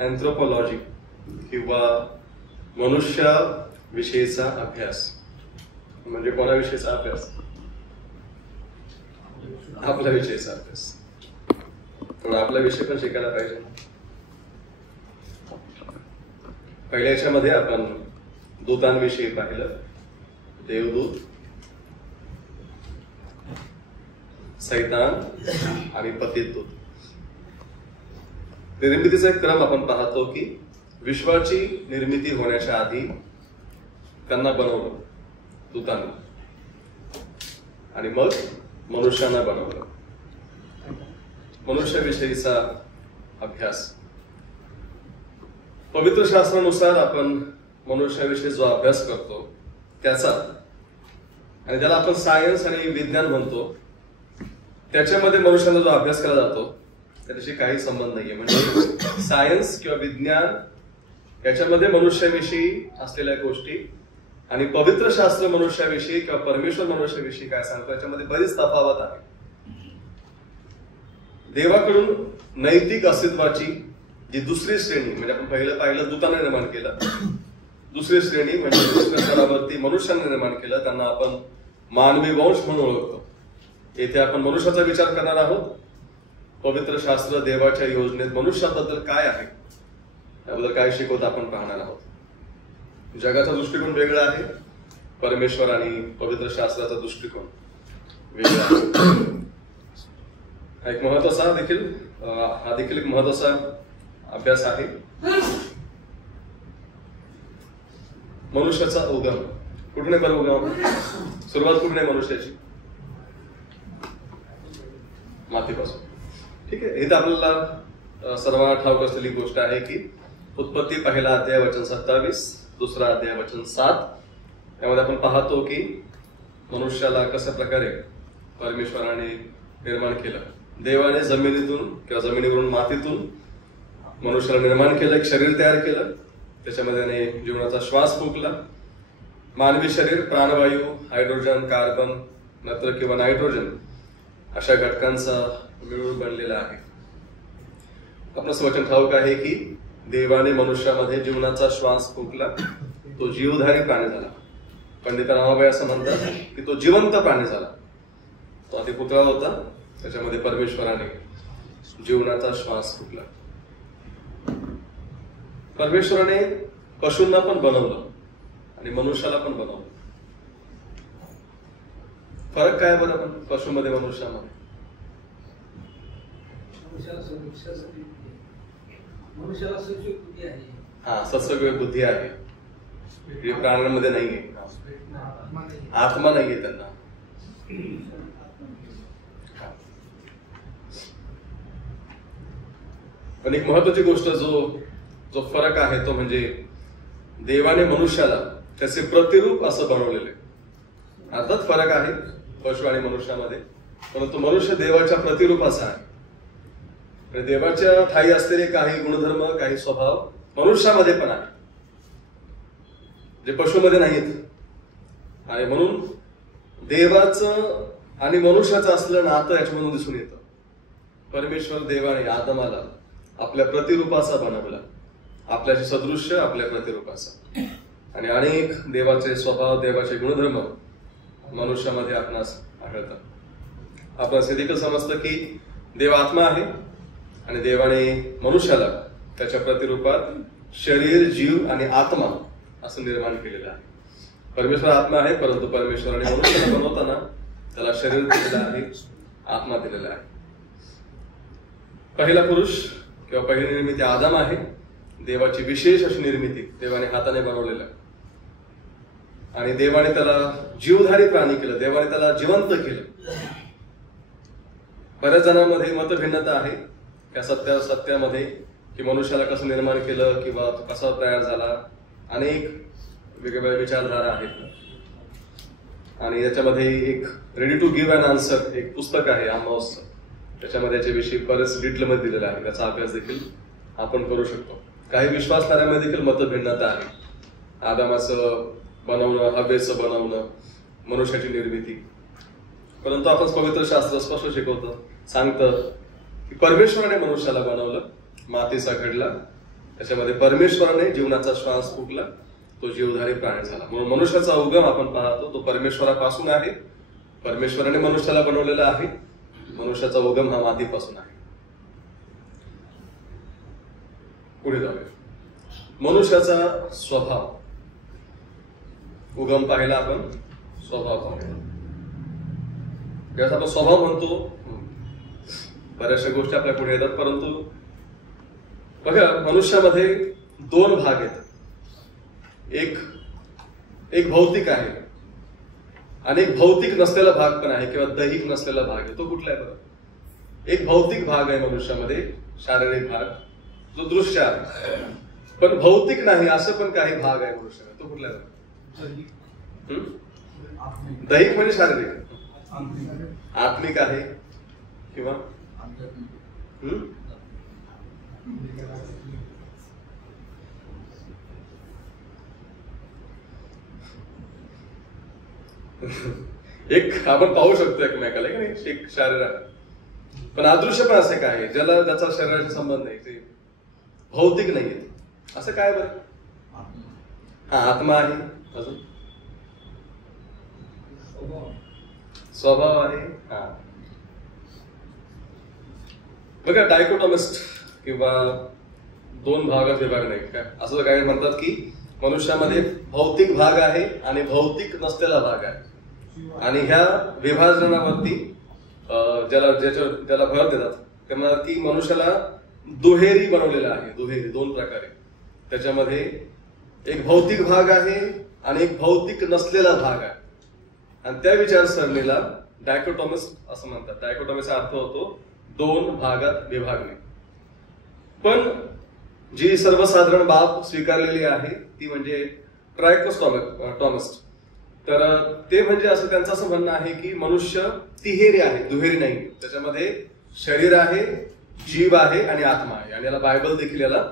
Anthropology किंवा मनुष्याविषयीचा अभ्यास. म्हणजे कोणाविषयीचा अभ्यास? आपला विषयीचा अभ्यास. पण आपला विषय पण शिकायला पाहिजे. पहिल्या याच्यामध्ये आपण दूतांविषयी पाहिलं. देवदूत, सैतान आणि पतितदूत. निर्मितीचा एक क्रम आपण पाहतो की विश्वाची निर्मिती होण्याच्या आधी त्यांना बनवलं दूतांना, आणि मग मनुष्यांना बनवलं. मनुष्याविषयीचा अभ्यास. पवित्र शास्त्रानुसार आपण मनुष्याविषयी जो अभ्यास करतो त्याचा, आणि ज्याला आपण सायन्स आणि विज्ञान म्हणतो, त्याच्यामध्ये मनुष्याचा जो अभ्यास केला जातो त्याच्याशी काही संबंध नाहीये. म्हणजे सायन्स किंवा विज्ञान याच्यामध्ये मनुष्याविषयी असलेल्या गोष्टी आणि पवित्र शास्त्र मनुष्याविषयी किंवा परमेश्वर मनुष्याविषयी काय सांगतो याच्यामध्ये बरीच तफावत आहे. देवाकडून नैतिक अस्तित्वाची जी दुसरी श्रेणी, म्हणजे आपण पहिलं पाहिलं दूतांना निर्माण केलं, दुसरी श्रेणी म्हणजे दुसऱ्या स्तरावरती मनुष्यांना निर्माण केलं, त्यांना आपण मानवी वंश म्हणून ओळखतो. येथे आपण मनुष्याचा विचार करणार आहोत. पवित्र शास्त्र देवाच्या योजनेत मनुष्याबद्दल काय आहे याबद्दल काय शिकवत आपण पाहणार आहोत. जगाचा दृष्टिकोन वेगळा आहे, परमेश्वर आणि पवित्र शास्त्राचा दृष्टिकोन वेगळा आहे. एक महत्वाचा देखील हा देखील एक महत्वाचा अभ्यास आहे. मनुष्याचा उगम. कुठून आहे बरं उगम? सुरुवात कुठून आहे मनुष्याची? मातीपासून. ठीक आहे. इथं आपल्याला सर्वांना ठाऊक असलेली गोष्ट आहे की उत्पत्ती पहिला अध्याय वचन 27, दुसरा अध्याय वचन 7 यामध्ये आपण पाहतो की मनुष्याला कशा प्रकारे परमेश्वराने निर्माण केलं. देवाने जमिनीतून किंवा जमिनीवरून मातीतून मनुष्याला निर्माण केलं, एक शरीर तयार केलं, त्याच्यामध्ये त्याने जीवनाचा श्वास फुंकला. मानवी शरीर प्राणवायू, हायड्रोजन, कार्बन, नत्र किंवा नायट्रोजन अशा घटकांचा मिळून बनलेला आहे. आपलं वचन ठाऊक आहे की देवाने मनुष्यामध्ये जीवनाचा श्वास फुंकला, तो जीवधारी प्राणी झाला. पंडित रामाबाई असं म्हणतात की तो जिवंत प्राणी झाला. तो आधी पुतळा होता, त्याच्यामध्ये परमेश्वराने जीवनाचा श्वास फुंकला. परमेश्वराने पशूंना पण बनवलं आणि मनुष्याला पण बनवलं. फरक काय बरं पण पशुमध्ये मनुष्यामध्ये? हा, सत्सगुण बुद्धी आहे, जी प्राण्यांमध्ये नाहीये. आत्मा नाहीये त्यांना. पण एक महत्वाची गोष्ट जो फरक आहे तो म्हणजे देवाने मनुष्याला त्याचे प्रतिरूप असं बनवलेले. अर्थात फरक आहे पशु आणि मनुष्यामध्ये, परंतु मनुष्य देवाच्या प्रतिरूपाचा आहे. देवाच्या ठायी असलेले काही गुणधर्म, काही स्वभाव मनुष्यामध्ये पण आहे जे पशुमध्ये नाहीत. आणि म्हणून देवाचं आणि मनुष्याचं असलेलं नातं याच्यामधून दिसून येतं. परमेश्वर देवाने आदमाला आपल्या प्रतिरूपाचा बनवला, आपल्याशी सदृश्य आपल्या प्रतिरूपाचा. आणि अनेक देवाचे स्वभाव, देवाचे गुणधर्म मनुष्यामध्ये आपणास आढळतात. आपणास हे देखील समजतं की देव आत्मा आहे आणि देवाने मनुष्याला त्याच्या प्रतिरूपात शरीर, जीव आणि आत्मा असं निर्माण केलेलं आहे. परमेश्वर आत्मा आहे, परंतु परमेश्वराने मनुष्याला बनवताना त्याला शरीर दिलेलं आहे, आत्मा दिलेला आहे. पहिला पुरुष किंवा पहिली निर्मिती आदम आहे. देवाची विशेष अशी निर्मिती देवाने हाताने बनवलेलं आहे. आणि देवाने त्याला जीवधारी प्राणी केलं, देवाने त्याला जिवंत केलं. बऱ्याच जणांमध्ये मतभिन्नता आहे त्या सत्यामध्ये की मनुष्याला कसं निर्माण केलं किंवा तो कसा तयार झाला. अनेक वेगवेगळ्या विचारधारा आहेत. आणि याच्यामध्ये एक ready to give an answer एक पुस्तक आहे आमोस, त्याच्यामध्ये याच्याविषयी बरेच डिटेलमध्ये दिलेलं आहे. त्याचा अभ्यास देखील आपण करू शकतो. काही विश्वासणाऱ्यांमध्ये देखील मतभिन्नता आहे. आदामाचं बनवणं, हवेचं बनवणं, मनुष्याची निर्मिती. परंतु आपण पवित्र शास्त्र स्पष्ट शिकवतं, सांगतं की परमेश्वराने मनुष्याला बनवलं, मातीचा घडला, त्याच्यामध्ये परमेश्वराने जीवनाचा श्वास फुकला, तो जीवधारी प्राणी झाला. म्हणून मनुष्याचा उगम आपण पाहतो तो परमेश्वरापासून आहे. परमेश्वराने मनुष्याला बनवलेला आहे. मनुष्याचा उगम हा मातीपासून आहे. पुढे जाऊया. मनुष्याचा स्वभाव, उगम पाहिला आपण, स्वभाव पाहिला. आपण स्वभाव म्हणतो, बऱ्याचशा गोष्टी आपल्या पुढे येतात, परंतु बघा मनुष्यामध्ये दोन भाग आहेत. एक भौतिक आहे आणि एक भौतिक नसलेला भाग पण आहे, किंवा दैहिक नसलेला भाग आहे. तो कुठला आहे बरं? एक भौतिक भाग आहे मनुष्यामध्ये, शारीरिक भाग, जो दृश्य आहे. पण भौतिक नाही असं पण काही भाग आहे मनुष्यामध्ये. तो कुठला आहे? दैहिक म्हणजे शारीरिक, आत्मिक आहे किंवा एक आपण पाहू शकतो एकमेकाला की नाही, एक शरीर आहे. पण अदृश्य पण असे काय ज्याला ज्याचा शरीराशी संबंध नाही, ते भौतिक नाहीये. असं काय बरं? हा, आत्मा आहे. अजून स्वभाव आहे. हा बघा, डायकोटॉमिस्ट किंवा दोन भागात विभाग नाही काय, असं काही म्हणतात की मनुष्यामध्ये भौतिक भाग आहे आणि भौतिक नसलेला भाग आहे. आणि ह्या विभाजनावरती ज्याला भर देतात त्यांना की मनुष्याला दुहेरी बनवलेला आहे. दुहेरी दोन प्रकारे, त्याच्यामध्ये एक भौतिक भाग आहे आणि एक भौतिक नसलेला भाग आहे. आणि त्या विचारसरणीला डायकोटॉमिस्ट असं म्हणतात. डायकोटॉमीचा अर्थ होतो दोन भागात विभागणे. पण जी सर्वसाधारण बाब स्वीकारलेली आहे ती म्हणजे ट्रायकोटॉमिस्ट. तर ते म्हणजे असं त्यांचं असं म्हणणं आहे की मनुष्य तिहेरी आहे, दुहेरी नाही. त्याच्यामध्ये शरीर आहे, जीव आहे आणि आत्मा आहे. आणि याला बायबल देखील याला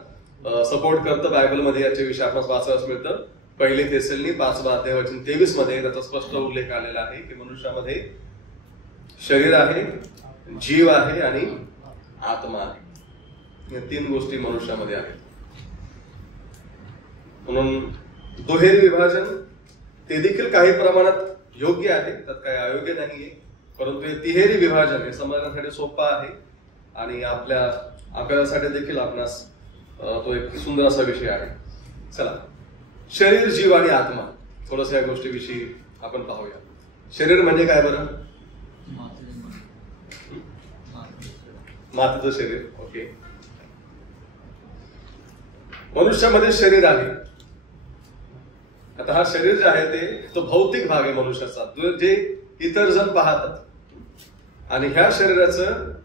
सपोर्ट करतं. बायबलमध्ये याच्या विषयी आपण वाचायला मिळतं. 1 थेसलनी 5वा अध्याय वचन 23 मध्ये त्याचा स्पष्ट उल्लेख आलेला आहे की मनुष्यामध्ये शरीर आहे, जीव आहे आणि आत्मा आहे. या तीन गोष्टी मनुष्यामध्ये आहेत. म्हणून दुहेरी विभाजन ते देखील काही प्रमाणात योग्य आहे, त्यात काही अयोग्य नाहीये. परंतु हे तिहेरी विभाजन हे समजण्यासाठी सोपं आहे आणि आपल्या अभ्यासासाठी देखील आपणास तो एक सुंदर असा विषय आहे. चला, शरीर, जीव आणि आत्मा, थोडस या गोष्टीविषयी आपण पाहूया. शरीर म्हणजे काय बरं? मातीचं शरीर. ओके. मनुष्यामध्ये शरीर आहे. आता हा शरीर जे आहे ते तो भौतिक भाग आहे मनुष्याचा, जे इतर जण पाहतात. आणि ह्या शरीराचं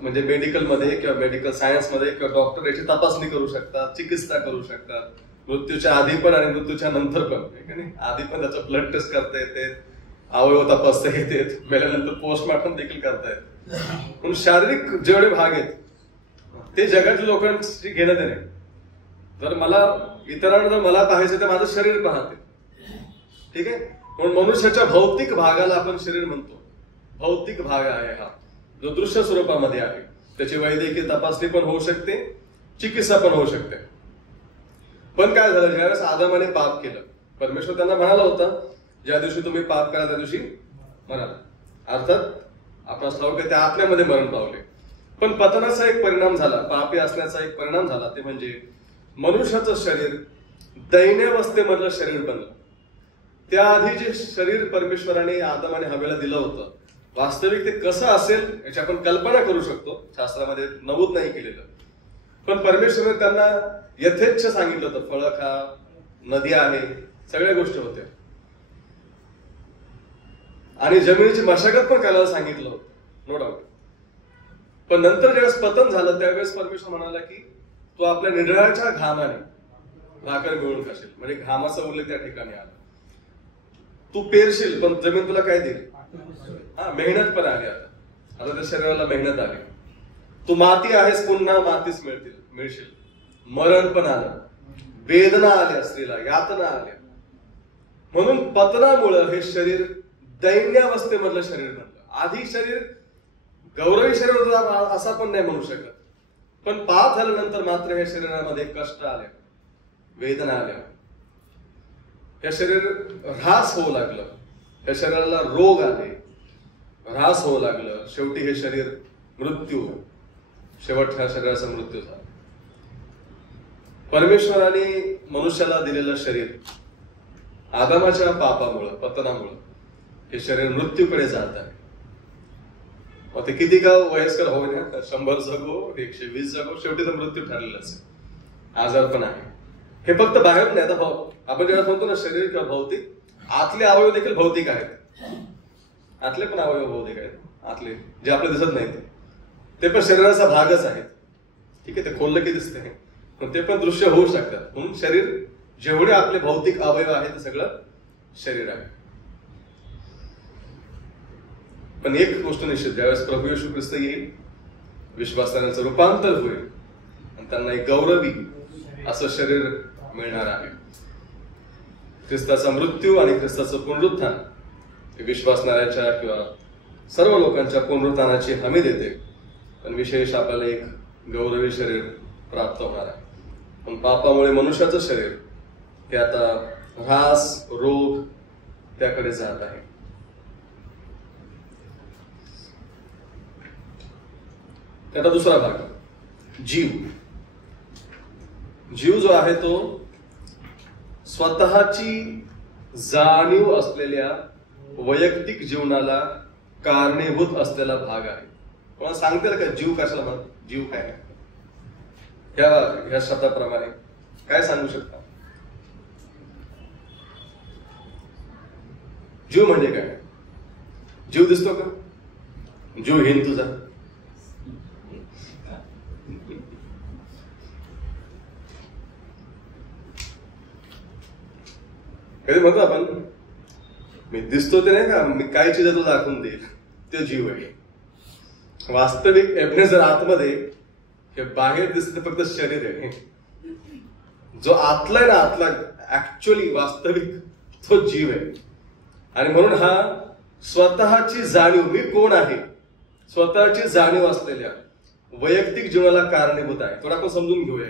म्हणजे मेडिकल मध्ये किंवा मेडिकल सायन्स मध्ये किंवा डॉक्टर याची तपासणी करू शकतात, चिकित्सा करू शकतात. मृत्यूच्या आधी पण आणि मृत्यूच्या नंतर पण. आधी पण त्याचं ब्लड टेस्ट करता येते, अवयव तपासता येते, मेल्यानंतर पोस्टमॉर्टम देखील करता येते. म्हणून शारीरिक जेवढे भाग आहेत ते जगातील लोकांशी घेणं देणे. जर मला इतरांना जर मला पाहायचं तर माझं शरीर पाहते, ठीक आहे. म्हणून मनुष्याच्या भौतिक भागाला आपण शरीर म्हणतो. भौतिक भाग आहे हा, जो दृश्य स्वरूपामध्ये आहे. त्याची वैद्यकीय तपासणी पण होऊ शकते, चिकित्सा पण होऊ शकते. पण काय झालं, ज्यावेळेस आदमाने पाप केलं, परमेश्वर त्यांना म्हणाला होता ज्या दिवशी तुम्ही पाप करा त्या दिवशी म्हणाला. अर्थात आपणास ठाऊक आहे त्या आत्म्यामध्ये मरण पावले. पण पतनाचा एक परिणाम झाला, पापी असण्याचा एक परिणाम झाला, ते म्हणजे मनुष्याचं शरीर दैन्यावस्थेमधलं शरीर बनलं. त्याआधी जे शरीर परमेश्वराने आदम आणि हव्याला दिलं होतं, वास्तविक ते कसं असेल याची आपण कल्पना करू शकतो, शास्त्रामध्ये नमूद नाही केलेलं. पण परमेश्वराने त्यांना यथेच्छ सांगितलं होतं, फळं खा, नदी आहे, सगळ्या गोष्टी होत्या. आणि जमिनीची मशागत पण करायला सांगितलं होतं, नो डाऊट. पण नंतर ज्यावेळेस पतन झालं त्यावेळेस परमेश्वर म्हणाला की तू आपल्या निडळाच्या घामाने भाकर मिळून खाशील. म्हणजे घामाचा उल्लेख त्या ठिकाणी आला. तू पेरशील पण जमीन तुला काय देईल? हा, मेहनत पण आली. आता त्या शरीराला मेहनत आली. तू माती आहेस, पुन्हा मातीच मिळशील. मरण पण आलं, वेदना आल्या, स्त्रीला यातना आल्या. म्हणून पतनामुळं हे शरीर दैन्यावस्थेमधलं शरीर बनलं. आधी शरीर गौरवी शरीर होतं असं पण नाही म्हणू शकत. पण पाप झाल्यानंतर मात्र या शरीरामध्ये कष्ट आले, वेदना आल्या, या शरीर ऱ्हास होऊ लागलं, या शरीराला रोग आले, ऱ्हास होऊ लागलं. शेवटी हे शरीर मृत्यू, शेवट ह्या शरीराचा मृत्यू झाला. परमेश्वराने मनुष्याला दिलेलं शरीर आदामाच्या पापामुळं, पतनामुळं हे शरीर मृत्यूकडे जात आहे. मग ते किती का वयस्कर होऊ नये, 100 जगो, 120 जगो, शेवटी तर मृत्यू ठरलेलाच आहे. आजार पण आहे. हे फक्त बाहेर नाही. आता आपण जेव्हा म्हणतो ना शरीर किंवा भौतिक, आतले अवयव देखील भौतिक आहेत. आतले पण अवयव भौतिक आहेत. आतले जे आपले दिसत नाहीत ते पण शरीराचा भागच आहेत. ठीक आहे, ते खोललं की दिसते, पण ते पण दृश्य होऊ शकतात. म्हणून शरीर जेवढे आपले भौतिक अवयव आहेत ते सगळं शरीर आहे. पण एक गोष्ट निश्चित, ज्यावेळेस प्रभू येशू ख्रिस्त येईल, विश्वासाचं रूपांतर होईल आणि त्यांना एक गौरवी असं शरीर मिळणार आहे. ख्रिस्ताचा मृत्यू आणि ख्रिस्ताचं पुनरुत्थान हे विश्वासणाऱ्याच्या किंवा सर्व लोकांच्या पुनरुत्थानाची हमी देते. पण विशेष आपल्याला एक गौरवी शरीर प्राप्त होणार आहे. पण पापामुळे मनुष्याचं शरीर हे आता ऱ्हास, रोग त्याकडे जात आहे. त्याचा दुसरा भाग, जीव. जीव जो आहे तो स्वतःची जाणीव असलेल्या वैयक्तिक जीवनाला कारणीभूत असलेला भाग आहे. कोणाला सांगता येईल का जीव कशाला म्हणतात? जीव काय? ह्या शब्दाप्रमाणे काय सांगू शकता? जीव म्हणजे काय? जीव दिसतो का? जीव हिन तुझा. कधी म्हणतो आपण मी दिसतो ते नाही का, मी काय चीज तो दाखवून देईल, ते जीव आहे. वास्तविक जर आतमध्ये हे बाहेर दिसत फक्त शरीर आहे. जो आतला आहे ना, आतला ऍक्च्युअली वास्तविक तो जीव आहे. आणि म्हणून हा स्वतःची जाणीव, मी कोण आहे, स्वतःची जाणीव असलेल्या वैयक्तिक जीवनाला कारणीभूत आहे. थोडा आपण समजून घेऊया.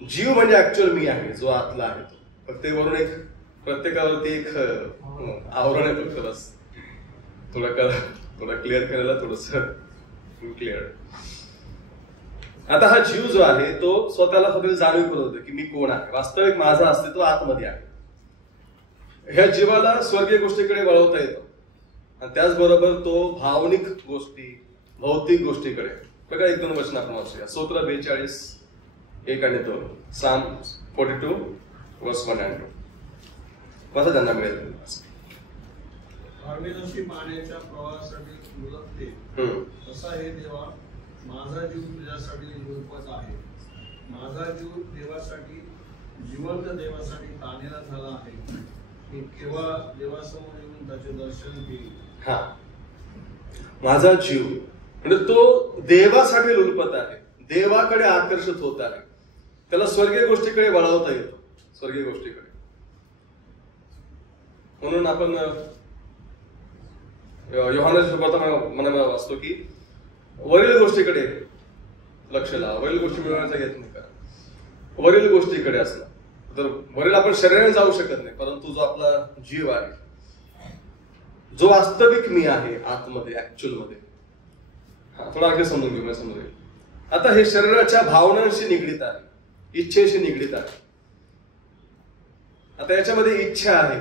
जीव म्हणजे ऍक्च्युअल मी आहे, जो आतला आहे तो. फक्त वरून एक प्रत्येकावरती एक आवरण आहे फक्त, बस थोडा क्लिअर करायला थोडस क्लिअर. आता हा जीव जो आहे तो स्वतःला फक्त जाणीव करत होतो की मी कोण आहे, वास्तविक माझं अस्तित्व आतमध्ये आहे. ह्या जीवाला स्वर्गीय गोष्टीकडे वळवता येतं आणि त्याचबरोबर तो भावनिक गोष्टी, भौतिक गोष्टीकडे. बघा 1-2 वचन आपण वाचूया. स्तोत्र 42:1-2, साम 42:1-2. कसं त्यांना मिळेल? जशी पाण्याच्या प्रवाहासाठी लुळकते, तसा हे देवा माझा जीव तुझ्यासाठी लुळपत आहे. माझा जीव देवासाठी, जिवंत देवासाठी ताणेला झाला आहे. मी केव्हा देवासमोर येऊन त्याचे दर्शन घेईल. हा, माझा जीव म्हणजे तो देवासाठी लुळपत आहे, देवाकडे आकर्षित होत आहे. त्याला स्वर्गीय गोष्टीकडे वळवता येतो, स्वर्गीय गोष्टीकडे. म्हणून आपण योहाना वाचतो की वरील गोष्टीकडे लक्ष लावा, वरील गोष्टी मिळवण्याचा यत्न करा. वरील गोष्टीकडे असणं, तर वरील आपण शरीराने जाऊ शकत नाही, परंतु जो आपला जीव आहे, जो वास्तविक मी आहे आतमध्ये, ऍक्च्युअल मध्ये. हा, थोडा आणखी समजून घेऊ, समजून घेऊ. आता हे शरीराच्या भावनांशी निगडीत आहे, इच्छेशी निगडीत आहे. आता याच्यामध्ये इच्छा आहे,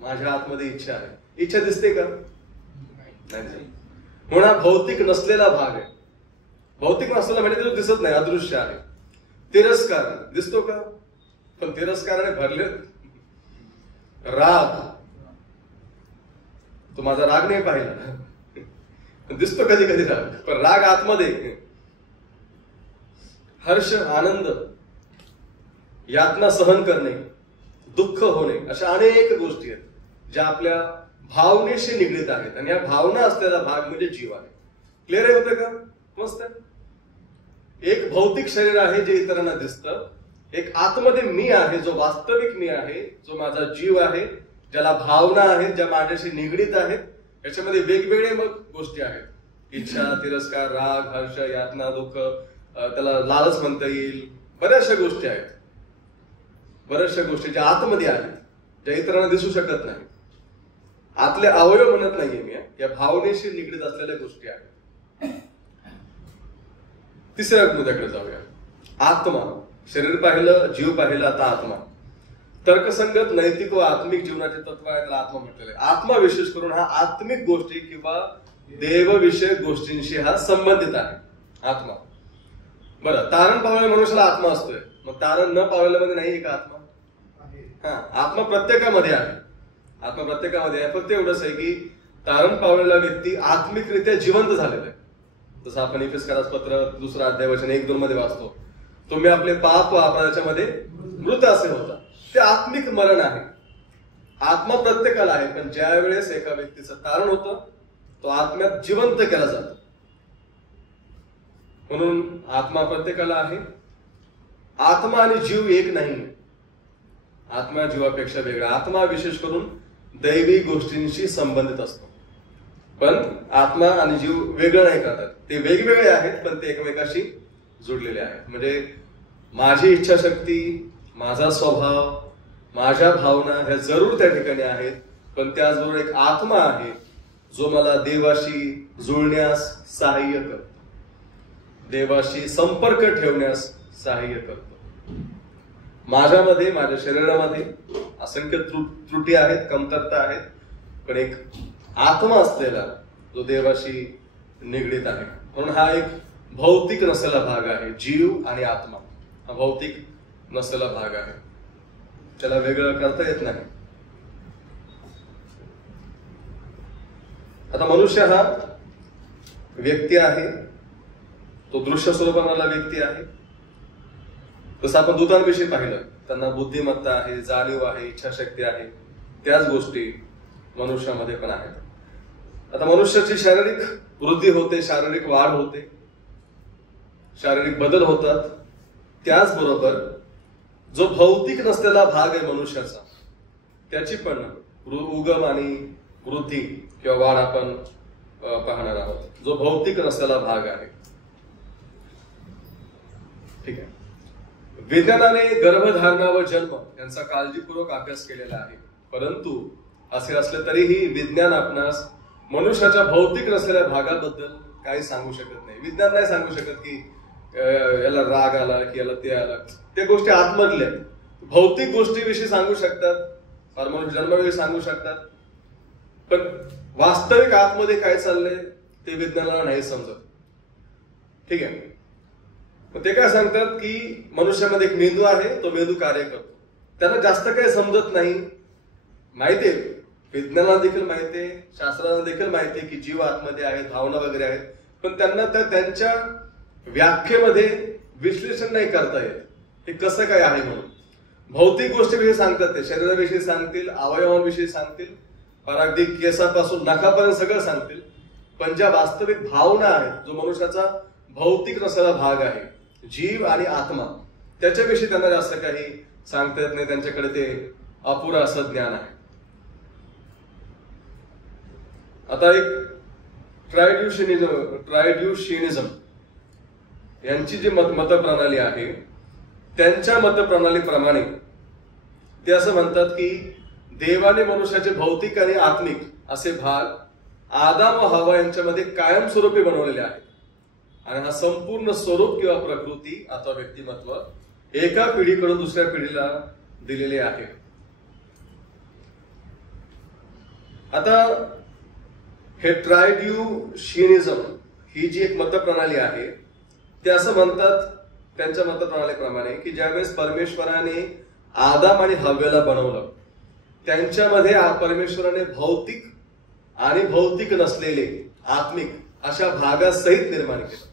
माझ्या आतमध्ये इच्छा आहे. इच्छा दिसते का? नाही. म्हणून हा भौतिक नसलेला भाग आहे. भौतिक नसलेला म्हणजे तो दिसत नाही, अदृश्य आहे. तिरस्कार दिसतो का? पण तिरस्काराने भरले राग. तो माझा राग नाही पाहिला, दिसतो कधी कधी राग, पण राग आतमध्ये. हर्ष, आनंद, यातना सहन करणे, दुःख होणे, अशा अनेक गोष्टी आहेत ज्या आपल्या भावनेशी निगडीत आहेत. आणि या भावना असलेला भाग म्हणजे जीव आहे. क्लिअर आहे? होतं का? मस्त. एक भौतिक शरीर आहे जे इतरांना दिसतं, एक आतमध्ये मी आहे जो वास्तविक मी आहे, जो माझा जीव आहे, ज्याला भावना आहेत, ज्या माझ्याशी निगडीत आहेत. याच्यामध्ये वेगवेगळे मग गोष्टी आहेत. इच्छा, तिरस्कार, राग, हर्ष, यातना, दुःख, त्याला लालच म्हणता येईल. बऱ्याचशा गोष्टी आहेत, बऱ्याचशा गोष्टी ज्या आतमध्ये आहेत, ज्या इतरांना दिसू शकत नाही. आतले अवयव म्हणत नाहीये मी, या भावनेशी निगडीत असलेल्या गोष्टी आहेत. तिसऱ्या मुद्द्याकडे जाऊया. आत्मा. शरीर पाहिलं, जीव पाहिलं, आता आत्मा. तर्कसंगत नैतिक व आत्मिक जीवनाचे तत्व आहे, त्याला आत्मा म्हटलेलं आहे. आत्मा विशेष करून हा आत्मिक गोष्टी किंवा देवविषयक गोष्टींशी हा संबंधित आहे आत्मा. बरं, तारण पावलेल्या मनुष्याला आत्मा असतोय, मग तारण न पावलेल्यामध्ये नाही का आत्मा? हा, आत्मा प्रत्येकामध्ये आहे. आत्मा प्रत्येकामध्ये आहे. फक्त एवढंच आहे की तारण पावलेला व्यक्ती आत्मिकरित्या जिवंत झालेला आहे. जसं आपण इफेसकारास पत्र 2 अध्याय वचन 1-2 मध्ये वाचतो, तुम्ही आपले पाप व अपराधाच्या मध्ये मृत असे होता. ते आत्मिक मरण आहे. आत्मा प्रत्येकाला आहे, पण ज्या वेळेस एका व्यक्तीचं तारण होतं तो आत्म्यात जिवंत केला जातो. म्हणून आत्मा प्रत्येकाला आहे. आत्मा आणि जीव एक नाही, आत्मा जीवापेक्षा वेगळा. आत्मा विशेष करून दैवी गोष्टींशी संबंधित असतो, पण आत्मा आणि जीव वेगळं नाही करतात. ते वेगवेगळे आहेत, पण ते एकमेकाशी जुडलेले आहेत. म्हणजे माझी इच्छाशक्ती, माझा स्वभाव, माझ्या भावना ह्या जरूर त्या ठिकाणी आहेत, पण त्याचबरोबर एक आत्मा आहे जो मला देवाशी जुळण्यास सहाय्य करतो, देवाशी संपर्क ठेवण्यास सहाय्य करतो. माझ्यामध्ये, माझ्या शरीरामध्ये असंख्य त्रुटी आहेत, कमतरता आहेत, पण एक आत्मा असलेला जो देवाशी निगडीत आहे. म्हणून हा एक भौतिक नसलेला भाग आहे. जीव आणि आत्मा हा भौतिक नसलेला भाग आहे, त्याला वेगळं करता येत नाही. आता मनुष्य हा व्यक्ती आहे, तो दृश्य स्वरूपाला व्यक्ती आहे. जसं आपण दूतांविषयी पाहिलं, त्यांना बुद्धिमत्ता आहे, जाणीव आहे, इच्छाशक्ती आहे. त्याच गोष्टी मनुष्यामध्ये पण आहेत. आता मनुष्याची शारीरिक वृद्धी होते, शारीरिक वाढ होते, शारीरिक बदल होतात. त्याचबरोबर जो भौतिक नसलेला भाग आहे मनुष्याचा, त्याची पण उगम आणि वृद्धी किंवा वाढ आपण पाहणार आहोत. जो भौतिक नसलेला भाग आहे. ठीक आहे. विज्ञानाने गर्भधारणा व जन्म यांचा काळजीपूर्वक अभ्यास केलेला आहे, परंतु असे असले तरीही विज्ञान आपणास मनुष्याच्या भौतिक नसलेल्या भागाबद्दल काही सांगू शकत नाही. विज्ञान नाही सांगू शकत की याला राग आला की याला ते आला. ते गोष्टी आतमधल्या भौतिक गोष्टीविषयी सांगू शकतात, मनुष्य जन्माविषयी सांगू शकतात, पण वास्तविक आतमध्ये काय चाललंय ते विज्ञानाला नाही समजत. ठीक आहे. ते काय सांगतात की मनुष्यामध्ये एक मेंदू आहे, तो मेंदू कार्य करतो. त्यांना जास्त काही समजत नाही. माहितीये, विज्ञानाला देखील माहितीये, शास्त्राला देखील माहितीये की जीव आतमध्ये आहेत, भावना वगैरे आहेत, पण त्यांना त्यांच्या व्याख्येमध्ये विश्लेषण नाही करता येत हे कसं काय आहे म्हणून. भौतिक गोष्टीविषयी सांगतात, ते शरीराविषयी सांगतील, अवयवांविषयी सांगतील, अगदी केसापासून नखापर्यंत सगळं सांगतील, पण ज्या वास्तविक भावना आहेत, जो मनुष्याचा भौतिक नसलेला भाग आहे, जीव आणि आत्मा, त्याच्याविषयी त्यांना जास्त काही सांगता येत नाही. त्यांच्याकडे ते अपुरा असं ज्ञान आहे. आता एक ट्रायड्युशिनिझम यांची जी मतप्रणाली आहे, त्यांच्या मतप्रणालीप्रमाणे ते असं म्हणतात की देवाने मनुष्याचे भौतिक आणि आत्मिक असे भाग आदाम व हवा यांच्यामध्ये कायमस्वरूपी बनवलेले आहेत, आणि हा संपूर्ण स्वरूप किंवा प्रकृती अथवा व्यक्तिमत्व एका पिढीकडून दुसऱ्या पिढीला दिलेले आहे. आता हे ट्रायड्युशिनिझम ही जी एक मतप्रणाली आहे, ते असं म्हणतात त्यांच्या मतप्रणालीप्रमाणे की ज्यावेळेस परमेश्वराने आदाम आणि हव्याला बनवलं, त्यांच्यामध्ये परमेश्वराने भौतिक आणि भौतिक नसलेले आत्मिक अशा भागासहित निर्माण केलं.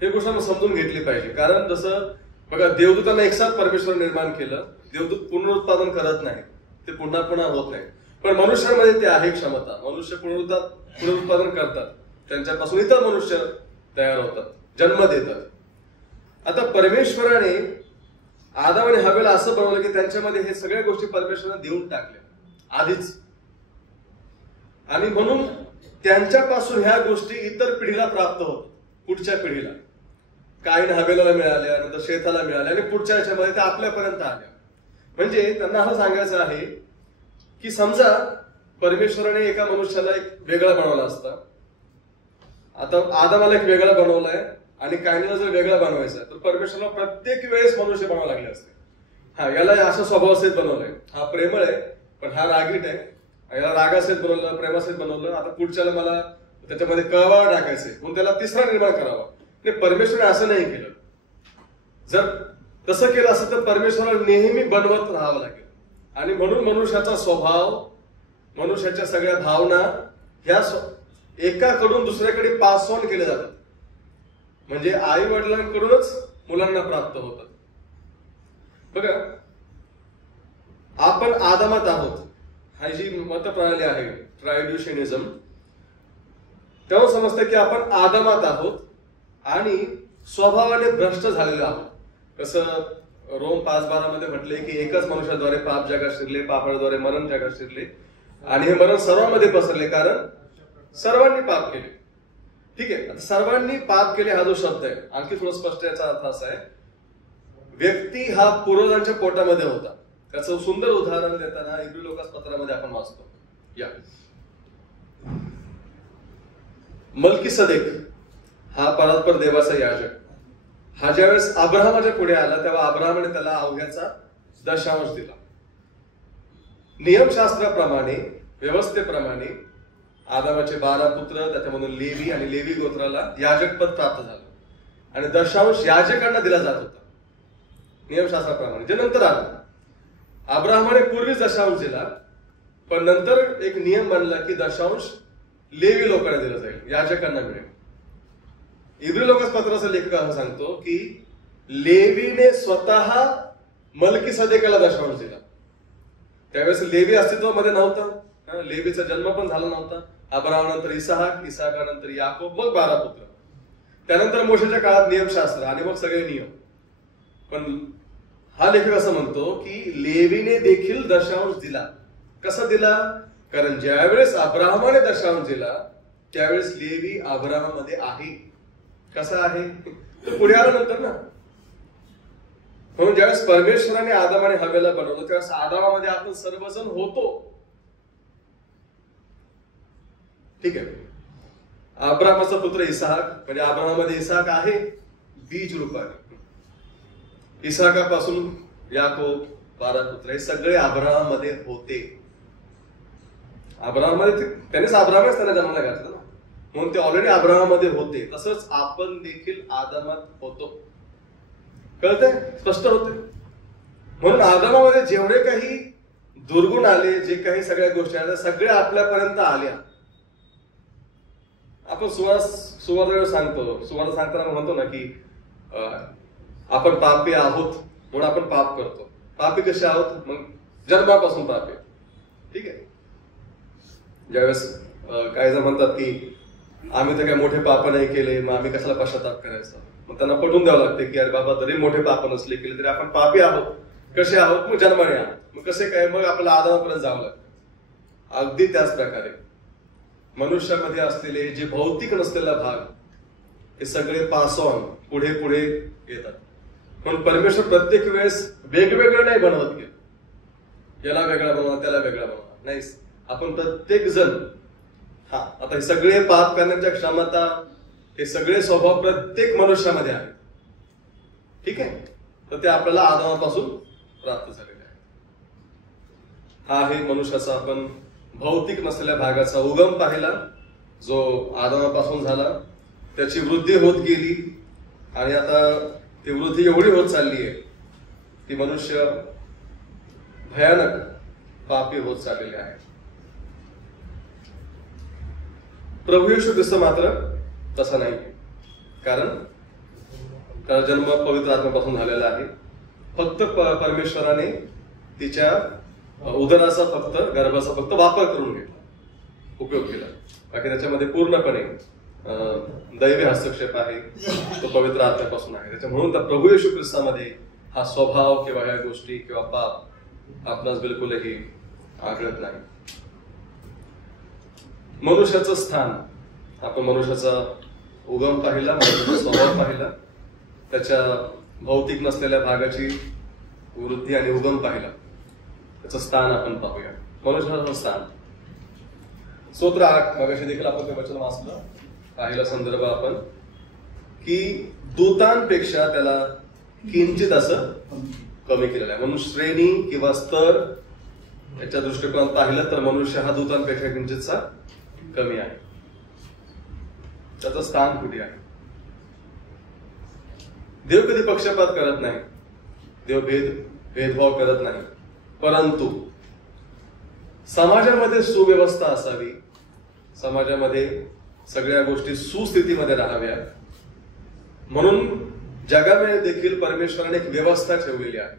हे गोष्ट आपण समजून घेतली पाहिजे. कारण जसं बघा, देवदूतांना एकसाथ परमेश्वर निर्माण केलं. देवदूत पुनरुत्पादन करत नाही, ते पुन्हा पुन्हा होत नाही, पण मनुष्यामध्ये ते आहे क्षमता. मनुष्य पुनरुत्पादन करतात, त्यांच्यापासून इतर मनुष्य तयार होतात, जन्म देतात. आता परमेश्वराने आदाम आणि हव्याला असं बनवलं की त्यांच्यामध्ये हे सगळ्या गोष्टी परमेश्वराने देऊन टाकल्या आधीच, आणि म्हणून त्यांच्यापासून ह्या गोष्टी इतर पिढीला प्राप्त होतात, पुढच्या पिढीला. काईन हबेलाला मिळाल्या, नंतर शेताला मिळाल्या आणि पुढच्या याच्यामध्ये त्या आपल्यापर्यंत आल्या. म्हणजे त्यांना असं सांगायचं आहे की समजा परमेश्वराने एका मनुष्याला एक वेगळा बनवला असता. आता आदमाला एक वेगळा बनवलाय आणि कायनीला जर वेगळा बनवायचा तर परमेश्वराला प्रत्येक वेळेस मनुष्य बनवावे लागले असते. हा, याला अशा स्वभावासहित बनवलंय, हा प्रेमळ आहे पण हा रागीट आहे, याला रागासहित बनवलं, प्रेमासहित बनवलं, आता पुढच्याला मला त्याच्यामध्ये कळवाळं टाकायचंय म्हणून त्याला तिसरा निर्माण करावा. परमेश्वराने असं नाही केलं. जर तसं केलं असतं तर परमेश्वराला नेहमी बनवत राहावं लागेल. आणि म्हणून मनुष्याचा स्वभाव, मनुष्याच्या सगळ्या भावना ह्या एकाकडून दुसऱ्याकडे पास ऑन केले जातात. म्हणजे आई वडिलांकडूनच मुलांना प्राप्त होतात. बघा, आपण आदमात आहोत, हा जी मतप्रणाली आहे ट्रायड्युशनिझम, तेव्हा समजतं की आपण आदमात आहोत आणि स्वभावाने भ्रष्ट झालेलो आहोत. कसं रोम 5:12 मध्ये म्हटले की एकच मनुष्याद्वारे पाप जगात शिरले, पापाद्वारे मरण जगात शिरले आणि हे मरण सर्वांमध्ये पसरले कारण सर्वांनी पाप केले. ठीक आहे, आता सर्वांनी पाप केले हा जो शब्द आहे आणखी थोडं स्पष्ट, याचा अर्थ असा आहे व्यक्ती हा पूर्वजांच्या पोटामध्ये होता. त्याचं सुंदर उदाहरण देताना इब्री लोकासपत्रामध्ये आपण वाचतो. या मल्कीसदेक हा परात्पर देवाचा याजक, हा ज्यावेळेस अब्राहमाच्या पुढे आला तेव्हा अब्राहमाने त्याला अवघ्याचा दशांश दिला. नियमशास्त्राप्रमाणे, व्यवस्थेप्रमाणे आदामाचे 12 पुत्र, त्याच्यामधून लेवी आणि लेवी गोत्राला याजकपद प्राप्त झालं आणि दशांश याजकांना दिला जात होता नियमशास्त्राप्रमाणे. जे नंतर आलं, अब्राहमाने पूर्वीच दशांश दिला पण नंतर एक नियम बनला की दशांश लेवी लोकांना दिला जाईल, याजकांना मिळेल. इब्री लोकासपत्राचा लेखक असं सांगतो की लेवीने स्वतः मल्कीसदेकाला दशांश दिला. त्यावेळेस लेवी अस्तित्वामध्ये नव्हता, लेवीचा जन्म पण झाला नव्हता. अब्राहमानंतर इसाहाक, इसाहाकानंतर याकोब, मग 12 पुत्र. त्यानंतर मोशेच्या काळात नियमशास्त्र आणि मग सगळे नियम. पण हा लेखक असं म्हणतो की लेवीने देखील दशांश दिला. कसा दिला? कारण ज्यावेळेस अब्राहमाने दशांश दिला त्यावेळेस लेवी अब्राहमामध्ये आहे. कसा आहे? तो पुढे आल्यानंतर ना. म्हणून ज्यावेळेस परमेश्वराने आदम आणि हव्याला बनवलं त्यावेळेस आदामामध्ये आपण सर्वजण होतो. ठीक आहे, अब्राहमाचा पुत्र इसाहाक, म्हणजे अब्राहमामध्ये इसाहाक आहे बीज रूपाने. इसाहाकापासून याकोब, 12 पुत्र, हे सगळे अब्राहमामध्ये होते. अब्राहमामध्ये त्यानेच अब्राहमच त्यांना जन्माला घातलं ना, म्हणून ते ऑलरेडी अब्राहमामध्ये होते. तसंच आपण देखील आदमात होतो. कळतंय? स्पष्ट होते. म्हणून आदमामध्ये जेवढे काही दुर्गुण आले, जे काही सगळ्या गोष्टी आल्या, सगळ्या आपल्यापर्यंत आल्या. आपण सुवार्थ सांगतो, सुवार्थ सांगताना म्हणतो ना की आपण पापी आहोत म्हणून आपण पाप करतो. पापी कसे आहोत? मग जन्मापासून पापी. ठीक आहे. ज्यावेळेस काही जण म्हणतात की आम्ही तर काही मोठे पाप नाही केले, मग आम्ही कशाला पश्चाताप करायचा. मग त्यांना पटवून द्यावं लागते की अरे बाबा, जरी मोठे पाप नसले केले तरी आपण पापी आहोत. कसे आहोत? मग जन्माने आहोत. मग कसे काय? मग आपल्याला आदामापर्यंत जावं लागतं. अगदी त्याच प्रकारे मनुष्यामध्ये असलेले जे भौतिक नसलेला भाग हे सगळे पास ऑन पुढे पुढे येतात. म्हणून परमेश्वर प्रत्येक वेळेस वेगवेगळं नाही बनवत गेलं, याला वेगळा बनवा, त्याला वेगळा बनवा. नाही, आपण प्रत्येक जण आता हे सगळे पाप करण्याच्या क्षमता, हे सगळे स्वभाव प्रत्येक मनुष्यामध्ये आहे. ठीक आहे, तर ते आपल्याला आदामापासून प्राप्त झालेले आहे. हा आहे मनुष्याचा आपण भौतिक नसलेल्या भागाचा उगम पाहिला, जो आदामापासून झाला. त्याची वृद्धी होत गेली आणि आता ती वृद्धी एवढी होत चालली आहे की मनुष्य भयानक पापी होत चाललेले आहे. प्रभू येशू ख्रिस्त मात्र तसा नाही, कारण त्याचा जन्म पवित्र आत्म्यापासून झालेला आहे. फक्त परमेश्वराने तिच्या उदराचा फक्त गर्भाचा फक्त वापर करून घेतला, उपयोग केला. बाकी त्याच्यामध्ये पूर्णपणे दैवी हस्तक्षेप आहे, तो पवित्र आत्म्यापासून आहे. त्याच्या म्हणून त्या प्रभू येशू ख्रिस्तामध्ये हा स्वभाव किंवा ह्या गोष्टी किंवा पाप आपणास बिलकुलही आढळत नाही. मनुष्याचं स्थान, आपण मनुष्याचा उगम पाहिला, मनुष्याचा स्वभाव पाहिला, त्याच्या भौतिक नसलेल्या भागाची वृद्धी आणि उगम पाहिला, त्याचं स्थान आपण पाहूया. मनुष्याचं स्थान स्तोत्र 8 मगाशी देखील आपण ते वचन वाचलं, पाहिला संदर्भ आपण की दूतांपेक्षा त्याला किंचित असं कमी केलेलं आहे. म्हणून श्रेणी किंवा स्तर याच्या दृष्टिकोनात पाहिलं तर मनुष्य हा दूतांपेक्षा किंचितसा कमी आहे. त्याचं स्थान कुठे आहे? देव कधी पक्षपात करत नाही, देव भेदभाव करत नाही, परंतु समाजामध्ये सुव्यवस्था असावी, समाजामध्ये सगळ्या गोष्टी सुस्थितीमध्ये राहाव्या म्हणून जगामध्ये देखील परमेश्वराने एक व्यवस्था ठेवलेली आहे.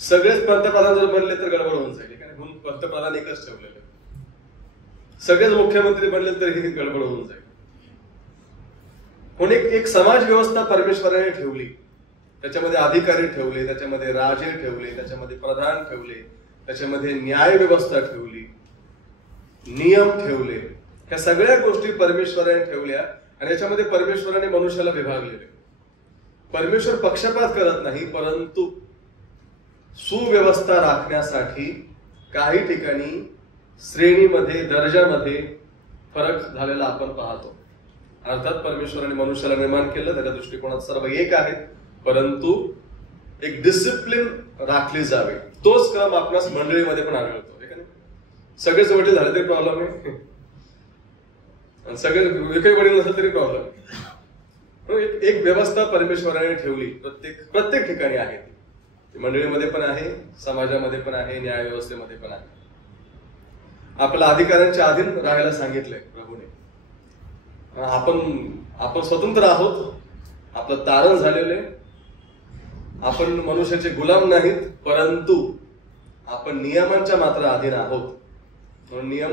सगळेच पंतप्रधान जर बनले तर गडबड होऊन जाईल, म्हणून पंतप्रधान एकच ठेवलेले. सगळेच मुख्यमंत्री बनले तरी गडबड होऊन जाईल. म्हणून एक समाज व्यवस्था परमेश्वराने ठेवली, त्याच्यामध्ये अधिकारी ठेवले, त्याच्यामध्ये राजे ठेवले, त्याच्यामध्ये प्रधान ठेवले, त्याच्यामध्ये न्याय व्यवस्था ठेवली, नियम ठेवले. ह्या सगळ्या गोष्टी परमेश्वराने ठेवल्या आणि याच्यामध्ये परमेश्वराने मनुष्याला विभागलेले. परमेश्वर पक्षपात करत नाही, परंतु सुव्यवस्था राखण्यासाठी काही ठिकाणी श्रेणीमध्ये, दर्जामध्ये फरक झालेला आपण पाहतो. अर्थात परमेश्वराने मनुष्याला निर्माण केलं, त्याच्या दृष्टिकोनात सर्व एक आहेत, परंतु एक डिसिप्लिन राखली जावे. तोच क्रम आपणास मंडळीमध्ये पण आढळतो. सगळेच वडील झाले तरी प्रॉब्लेम आहे, आणि सगळे एकही वडील नसेल तरी प्रॉब्लेम आहे. एक व्यवस्था परमेश्वराने ठेवली, प्रत्येक ठिकाणी आहे. मंडळीमध्ये पण आहे, समाजामध्ये पण आहे, न्याय व्यवस्थेमध्ये पण आहे. आपल्या अधिकाऱ्यांच्या अधीन राहायला सांगितलंय प्रभूने. आपण स्वतंत्र आहोत, आपलं तारण झालेलं, आपण मनुष्याचे गुलाम नाहीत, परंतु आपण नियमांच्या मात्र अधीन आहोत. म्हणून नियम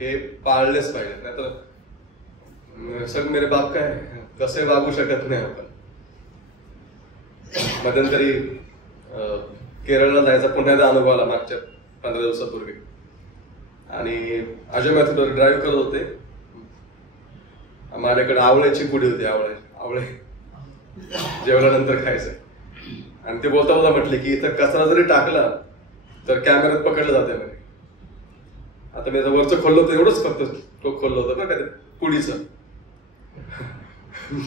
हे पाळलेच पाहिजेत, नाहीतर सग मेरे बाप काय कसे वागू शकत नाही आपण. मध्यंतरी केरळला जायचा पुण्याचा अनुभव आला मागच्या 15 दिवसापूर्वी, आणि अजय मॅथ्यूवर ड्राईव्ह करत होते. माझ्याकडे आवळ्याची कुडी होती, आवळे जेवल्यानंतर खायचंय, आणि ते बोलता बोलता म्हटले की इथं कचरा जरी टाकला तर कॅमेऱ्यात पकडलं जाते म्हणे. आता मी वरचं खोललं होतं, एवढंच फक्त खोललं होतं बरं का कुडीचं.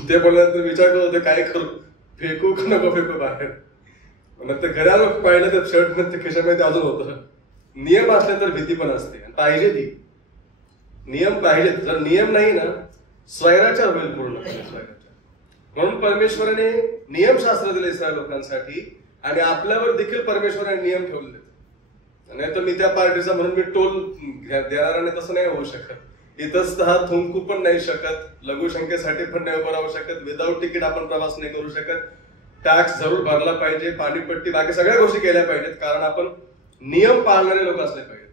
ते बोलल्यानंतर विचार करत होते काय करू, फेकू का नको फेकू बाहेर. नंतर घराला पाहिलं तर शर्ट मध्ये खिशामध्ये अजून होतं. नियम असले तर भीती पण असते, पाहिजे ती नियम पाहिजेत. जर नियम नाही ना, स्वैराचार होईल पूर्णपणे स्वैराचार. म्हणून परमेश्वराने नियमशास्त्र दिले इस्रायल लोकांसाठी, आणि आपल्यावर देखील परमेश्वराने नियम ठेवले. नाही तर मी त्या पार्टीचा म्हणून मी टोल देणार नाही, तसं नाही होऊ शकत. इथंच हा थुंकू पण नाही शकत, लघुशंकेसाठी पण नाही उभं राहू शकत, विदाऊट तिकीट आपण प्रवास नाही करू शकत, टॅक्स जरूर भरला पाहिजे, पाणीपट्टी बाकी सगळ्या गोष्टी केल्या पाहिजेत, कारण आपण नियम पाळणारे लोक असले पाहिजेत.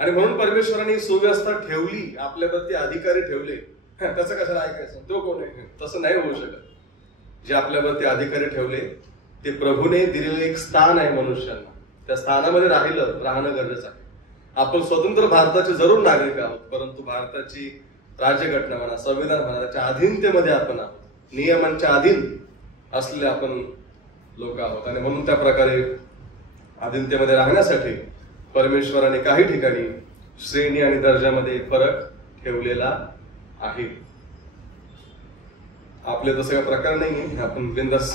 आणि म्हणून परमेश्वराने सुव्यवस्था ठेवली, आपल्यावरती अधिकारी ठेवले. त्याचं कशाला ऐकायचं, तो कोण आहे, तसं नाही होऊ शकत. जे आपल्यावरती अधिकारी ठेवले ते प्रभूने दिलेलं एक स्थान आहे मनुष्यांना, त्या स्थानामध्ये राहणं गरजेचं आहे. आपण स्वतंत्र भारताचे जरूर नागरिक आहोत, परंतु भारताची राज्यघटना म्हणा, संविधान म्हणा, त्याच्या अधीनतेमध्ये आपण आहोत, नियमांच्या अधीन असलेले आपण लोक आहोत. आणि म्हणून त्या प्रकारे अधीनतेमध्ये राहण्यासाठी परमेश्वराने काही ठिकाणी श्रेणी आणि दर्जामध्ये फरक ठेवलेला आहे. आपले तसं काही प्रकार नाहीये, आपण बिंदास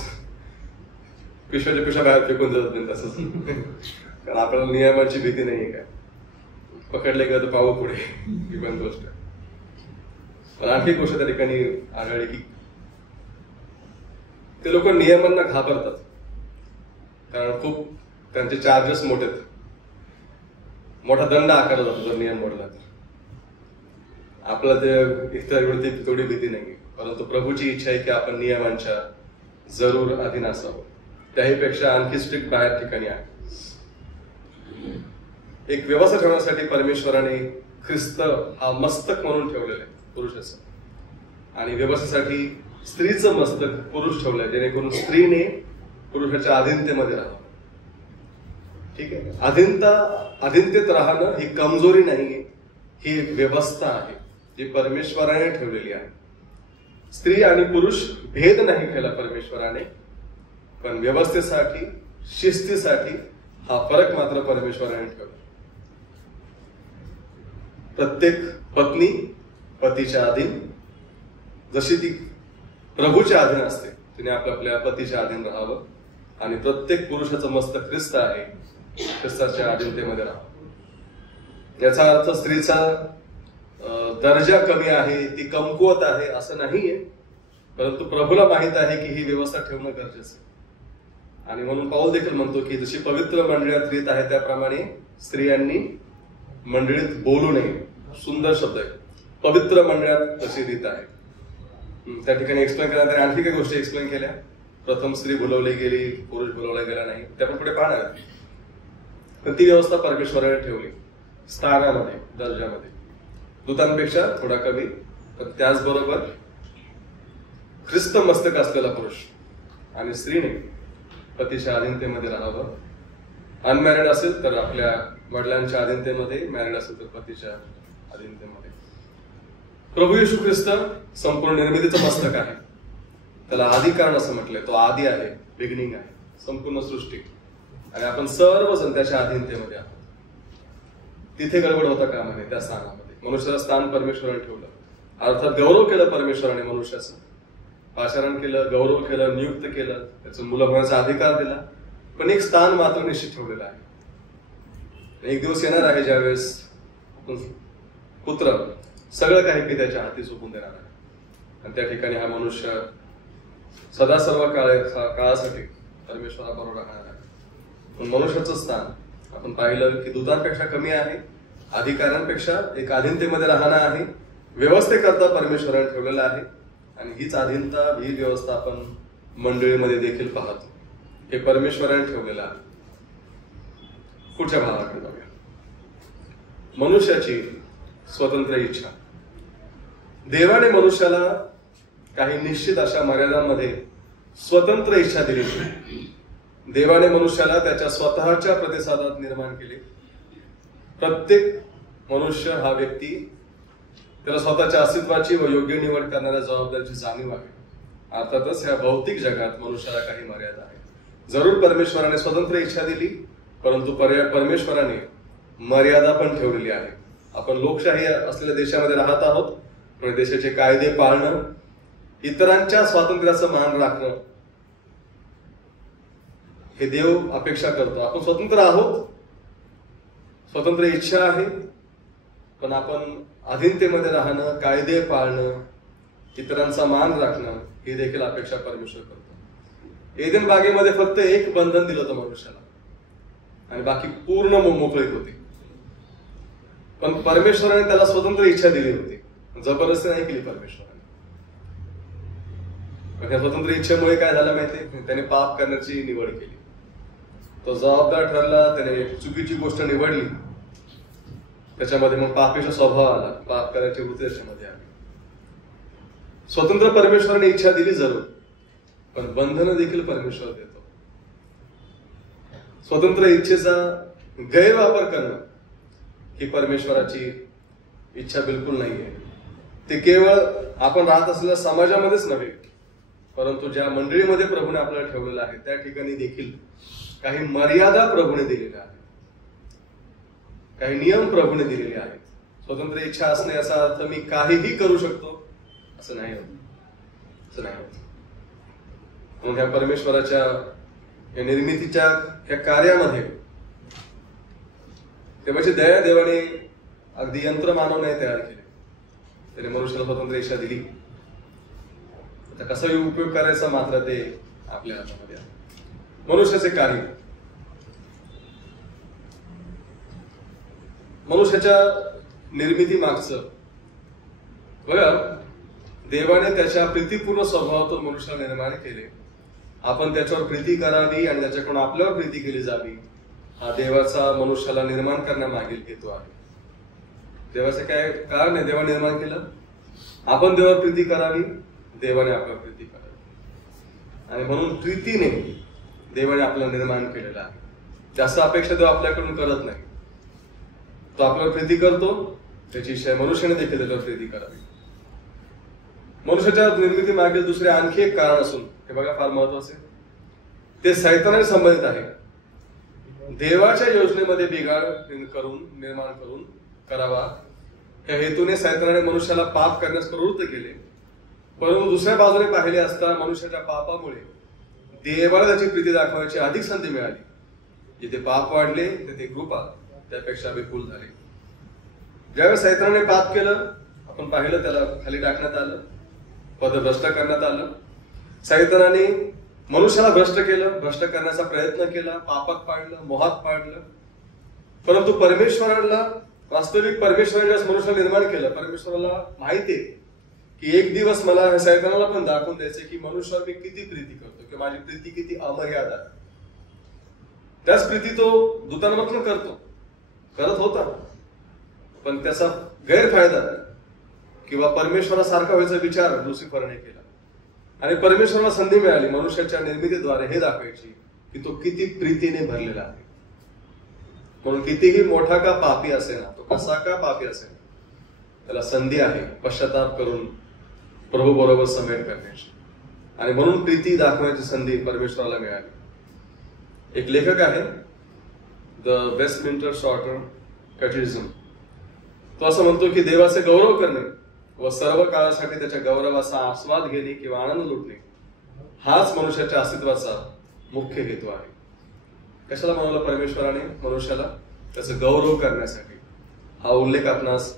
पिशव्याच्या पिशव्या बाहेर फेकून जातात बिंदास, कारण आपल्याला नियमाची भीती नाहीये. काय पकडले गेलं तर पाहू पुढे, ही पण गोष्ट. पण आणखी गोष्ट त्या ठिकाणी आढळली की ते लोक नियमांना घाबरतात, कारण खूप त्यांचे चार्जेस मोठे, मोठा दंड आकारला जातो जर नियम मोडला तर. आपल्याला ते इतर तेवढी भीती नाही, परंतु प्रभूची इच्छा आहे की आपण नियमांच्या जरूर अधीन असावं. त्याहीपेक्षा आणखी स्ट्रिक्ट बाहेर ठिकाणी आहे. एक व्यवस्था ठेवण्यासाठी परमेश्वराने ख्रिस्त हा मस्तक म्हणून ठेवलेला आहे पुरुषाचं, आणि व्यवस्थेसाठी स्त्रीचं मस्तक पुरुष ठेवलंय, जेणेकरून स्त्रीने पुरुषाच्या अधीनतेमध्ये राहावं. ठीक आहे, अधीनतेत राहणं ही कमजोरी नाहीये, ही एक व्यवस्था आहे जी परमेश्वराने ठेवलेली आहे. स्त्री आणि पुरुष भेद नाही केला परमेश्वराने, पण व्यवस्थेसाठी, शिस्तीसाठी हा फरक मात्र परमेश्वराने ठेवला. प्रत्येक पत्नी पतीच्या अधीन, जशी ती प्रभूच्या अधीन असते, तिने आपल्या पतीच्या अधीन राहावं. आणि प्रत्येक पुरुषाचं मस्तक ख्रिस्त आहे, ख्रिस्ताच्या अधीनतेमध्ये राहावं. याचा अर्थ स्त्रीचा दर्जा कमी आहे, ती कमकुवत आहे असं नाहीये, परंतु प्रभूला माहित आहे की ही व्यवस्था ठेवणं गरजेचं आहे. आणि म्हणून पाऊल देखील म्हणतो की जशी पवित्र मंडळात रीत आहे त्याप्रमाणे स्त्रियांनी मंडळीत बोलू नये. सुंदर शब्द आहे, पवित्र मंडळात तशी रीत आहे. त्या ठिकाणी एक्सप्लेन केल्यानंतर आणखी काही गोष्टी एक्सप्लेन केल्या. प्रथम स्त्री बोलवली गेली, पुरुष बोलवला गेला नाही, ते आपण पुढे पाहणार. पण ती व्यवस्था परमेश्वराने ठेवली स्थानामध्ये, दर्जामध्ये, दूतांपेक्षा थोडा कमी. पण त्याचबरोबर ख्रिस्त मस्तक असलेला पुरुष आणि स्त्रीने पतीच्या अधीनतेमध्ये राहावं. अनमॅरिड असेल तर आपल्या वडिलांच्या अधीनतेमध्ये, मॅरिड असेल तर पतीच्या अधीनतेमध्ये. प्रभू येशू ख्रिस्त संपूर्ण निर्मितीचं मस्तक आहे. त्याला आदी कारण असं म्हटलंय. तो आदी आहे, बिगिनिंग आहे संपूर्ण सृष्टी. आणि आपण सर्वजण त्याच्या अधीनतेमध्ये आहोत. तिथे गडबड होता कामा नये. त्या स्थानामध्ये मनुष्याचं स्थान परमेश्वराने ठेवलं. अर्थात गौरव केलं परमेश्वराने मनुष्याचं, पाचारण केलं, गौरव केलं, नियुक्त केलं, त्याचं मुलं होण्याचा अधिकार दिला. पण एक स्थान मात्र निश्चित ठेवलेलं आहे. एक दिवस येणार आहे ज्यावेळेस पुत्र सगळं काही पित्याच्या हाती सोपून देणार आहे. आणि त्या ठिकाणी हा मनुष्य सदा सर्व काळासाठी परमेश्वराबरोबर राहणार आहे. पण मनुष्याचं स्थान आपण पाहिलं की दूतांपेक्षा कमी आहे, अधिकाऱ्यांपेक्षा एक अधीनतेमध्ये राहणं आहे. व्यवस्थेकरता परमेश्वराने ठेवलेलं आहे. आणि हीच अधीनता, ही व्यवस्था आपण मंडळीमध्ये देखील पाहतो. हे परमेश्वराने ठेवलेलं आहे. पुढच्या भागाकडे जाऊया. मनुष्याची स्वतंत्र इच्छा. देवाने मनुष्याला काही निश्चित अशा मर्यादांमध्ये स्वतंत्र इच्छा दिली. देवाने मनुष्याला त्याच्या स्वतःच्या प्रतिसादात निर्माण केले. प्रत्येक मनुष्य हा व्यक्ती त्याला स्वतःच्या अस्तित्वाची व योग्य निवड करणाऱ्या जबाबदारीची जाणीव आहे. अर्थातच ह्या भौतिक जगात मनुष्याला काही मर्यादा आहे. जरूर परमेश्वराने स्वतंत्र इच्छा दिली, परंतु परमेश्वराने मर्यादा पण ठेवलेली आहे. आपण लोकशाही असलेल्या देशामध्ये राहत आहोत. देशाचे कायदे पाळणं, इतरांच्या स्वातंत्र्याचं मान राखणं हे देव अपेक्षा करतो. आपण स्वतंत्र आहोत, स्वतंत्र इच्छा आहे, पण आपण अधीनतेमध्ये राहणं, कायदे पाळणं, इतरांचा मान राखणं ही देखील अपेक्षा परमेश्वर करतो. एदेन बागेमध्ये फक्त एक बंधन दिलं होतं मनुष्याला आणि बाकी पूर्ण मोकळीक होती. पण परमेश्वराने त्याला स्वतंत्र इच्छा दिली होती, जबरदस्ती नाही केली परमेश्वराने. पण या स्वतंत्र इच्छेमुळे काय झालं माहितीये, त्याने पाप करण्याची निवड केली. तो जबाबदार ठरला, त्याने चुकीची गोष्ट निवडली, त्याच्यामध्ये मग पापीचा स्वभाव आला, पाप करायची वृत्ती त्याच्यामध्ये आली. स्वतंत्र परमेश्वराने इच्छा दिली जरूर, पण बंधनं देखील परमेश्वर देतो. स्वतंत्र इच्छेचा गैरवापर करणं ही परमेश्वराची इच्छा बिलकुल नाहीये. ते केवळ आपण राहत असलेल्या समाजामध्येच नव्हे, परंतु ज्या मंडळीमध्ये प्रभूने आपल्याला ठेवलेलं आहे त्या ठिकाणी देखील काही मर्यादा प्रभूने दिलेल्या आहेत, काही नियम प्रभूने दिलेले आहेत. स्वतंत्र इच्छा असणे याचा अर्थ मी काहीही करू शकतो असं नाही होत, असं नाही होत. म्हणून ह्या परमेश्वराच्या या निर्मितीच्या ह्या कार्यामध्ये तेव्हाची दया देवाने अगदी यंत्र मानव नाही तयार केले. त्याने मनुष्याला स्वतंत्र इच्छा दिली. आता कसा उपयोग करायचा मात्र ते आपल्या हातामध्ये आहे. मनुष्याचे कार्य, मनुष्याच्या निर्मिती मागचं बघा, देवाने त्याच्या प्रीतीपूर्ण स्वभावातून मनुष्याला निर्माण केले. आपण त्याच्यावर प्रीती करावी आणि त्याच्याकडून आपल्यावर प्रीती केली जावी, हा देवाचा मनुष्याला निर्माण करण्यामागील हेतू आहे. देवाचं काय कारण आहे देवाने निर्माण केलं? आपण देवावर प्रीती करावी, देवाने आपल्यावर प्रीती करावी. आणि म्हणून प्रीतीने देवाने आपल्याला निर्माण केलेलं आहे. जास्त अपेक्षा देव आपल्याकडून करत नाही. तो आपल्यावर प्रीती करतो, त्याची इच्छा आहे मनुष्याने देखील त्याच्यावर प्रीती करावी. मनुष्याच्या निर्मिती मागे दुसरे आणखी एक कारण असून हे बघा फार महत्वाचे, ते सैतानाशी संबंधित आहे. देवाच्या योजनेमध्ये बिघाड निर्माण करून करावा या हेतूने सैतानाने मनुष्याला पाप करण्यास प्रवृत्त केले. परंतु दुसऱ्या बाजूने पाहिले असता मनुष्याच्या पापामुळे देवाला त्याची प्रीती दाखवण्याची अधिक संधी मिळाली. जिथे पाप वाढले तिथे कृपा त्यापेक्षा विपुल झाले. ज्यावेळेस सैतानाने पाप केलं, आपण पाहिलं त्याला खाली टाकण्यात आलं, पदभ्रष्ट करण्यात आलं. सैतानाने मनुष्याला भ्रष्ट केलं, भ्रष्ट करण्याचा प्रयत्न केला, पापात पाडलं, मोहात पाडलं. परंतु परमेश्वराला, वास्तविक परमेश्वराने ज्यावेळेस मनुष्याला निर्माण केलं, परमेश्वराला माहितीये की एक दिवस मला सैतानाला पण दाखवून द्यायचे की मनुष्यावर मी किती प्रीती करतो, की माझी प्रीती किती अमर्याद आहे. त्याच प्रीती तो दूतांमधून करत होता, पण त्याचा गैरफायदा किंवा परमेश्वरासारखा व्हायचा विचार लुसिफरने केला. आणि परमेश्वराला संधी मिळाली मनुष्याच्या निर्मितीद्वारे हे दाखवायची की तो किती प्रीतीने भरलेला आहे. म्हणून कितीही मोठा का पापी असेल, तो कसा का पापी असेल, त्याला संधी आहे पश्चाताप करून प्रभू बरोबर समेट करण्याची. आणि म्हणून प्रीती दाखवण्याची संधी परमेश्वराला मिळाली. एक लेखक आहे द वेस्टमिन्स्टर शॉर्टर कॅटेकिझम, तो असं म्हणतो की देवाचे गौरव करणे व सर्व काळासाठी त्याच्या गौरवाचा आस्वाद घेणे किंवा आनंद लुटणे हाच मनुष्याच्या अस्तित्वाचा मुख्य हेतू आहे. कशाला म्हणलं परमेश्वराने मनुष्याला? त्याचा गौरव करण्यासाठी. हा उल्लेख आपणास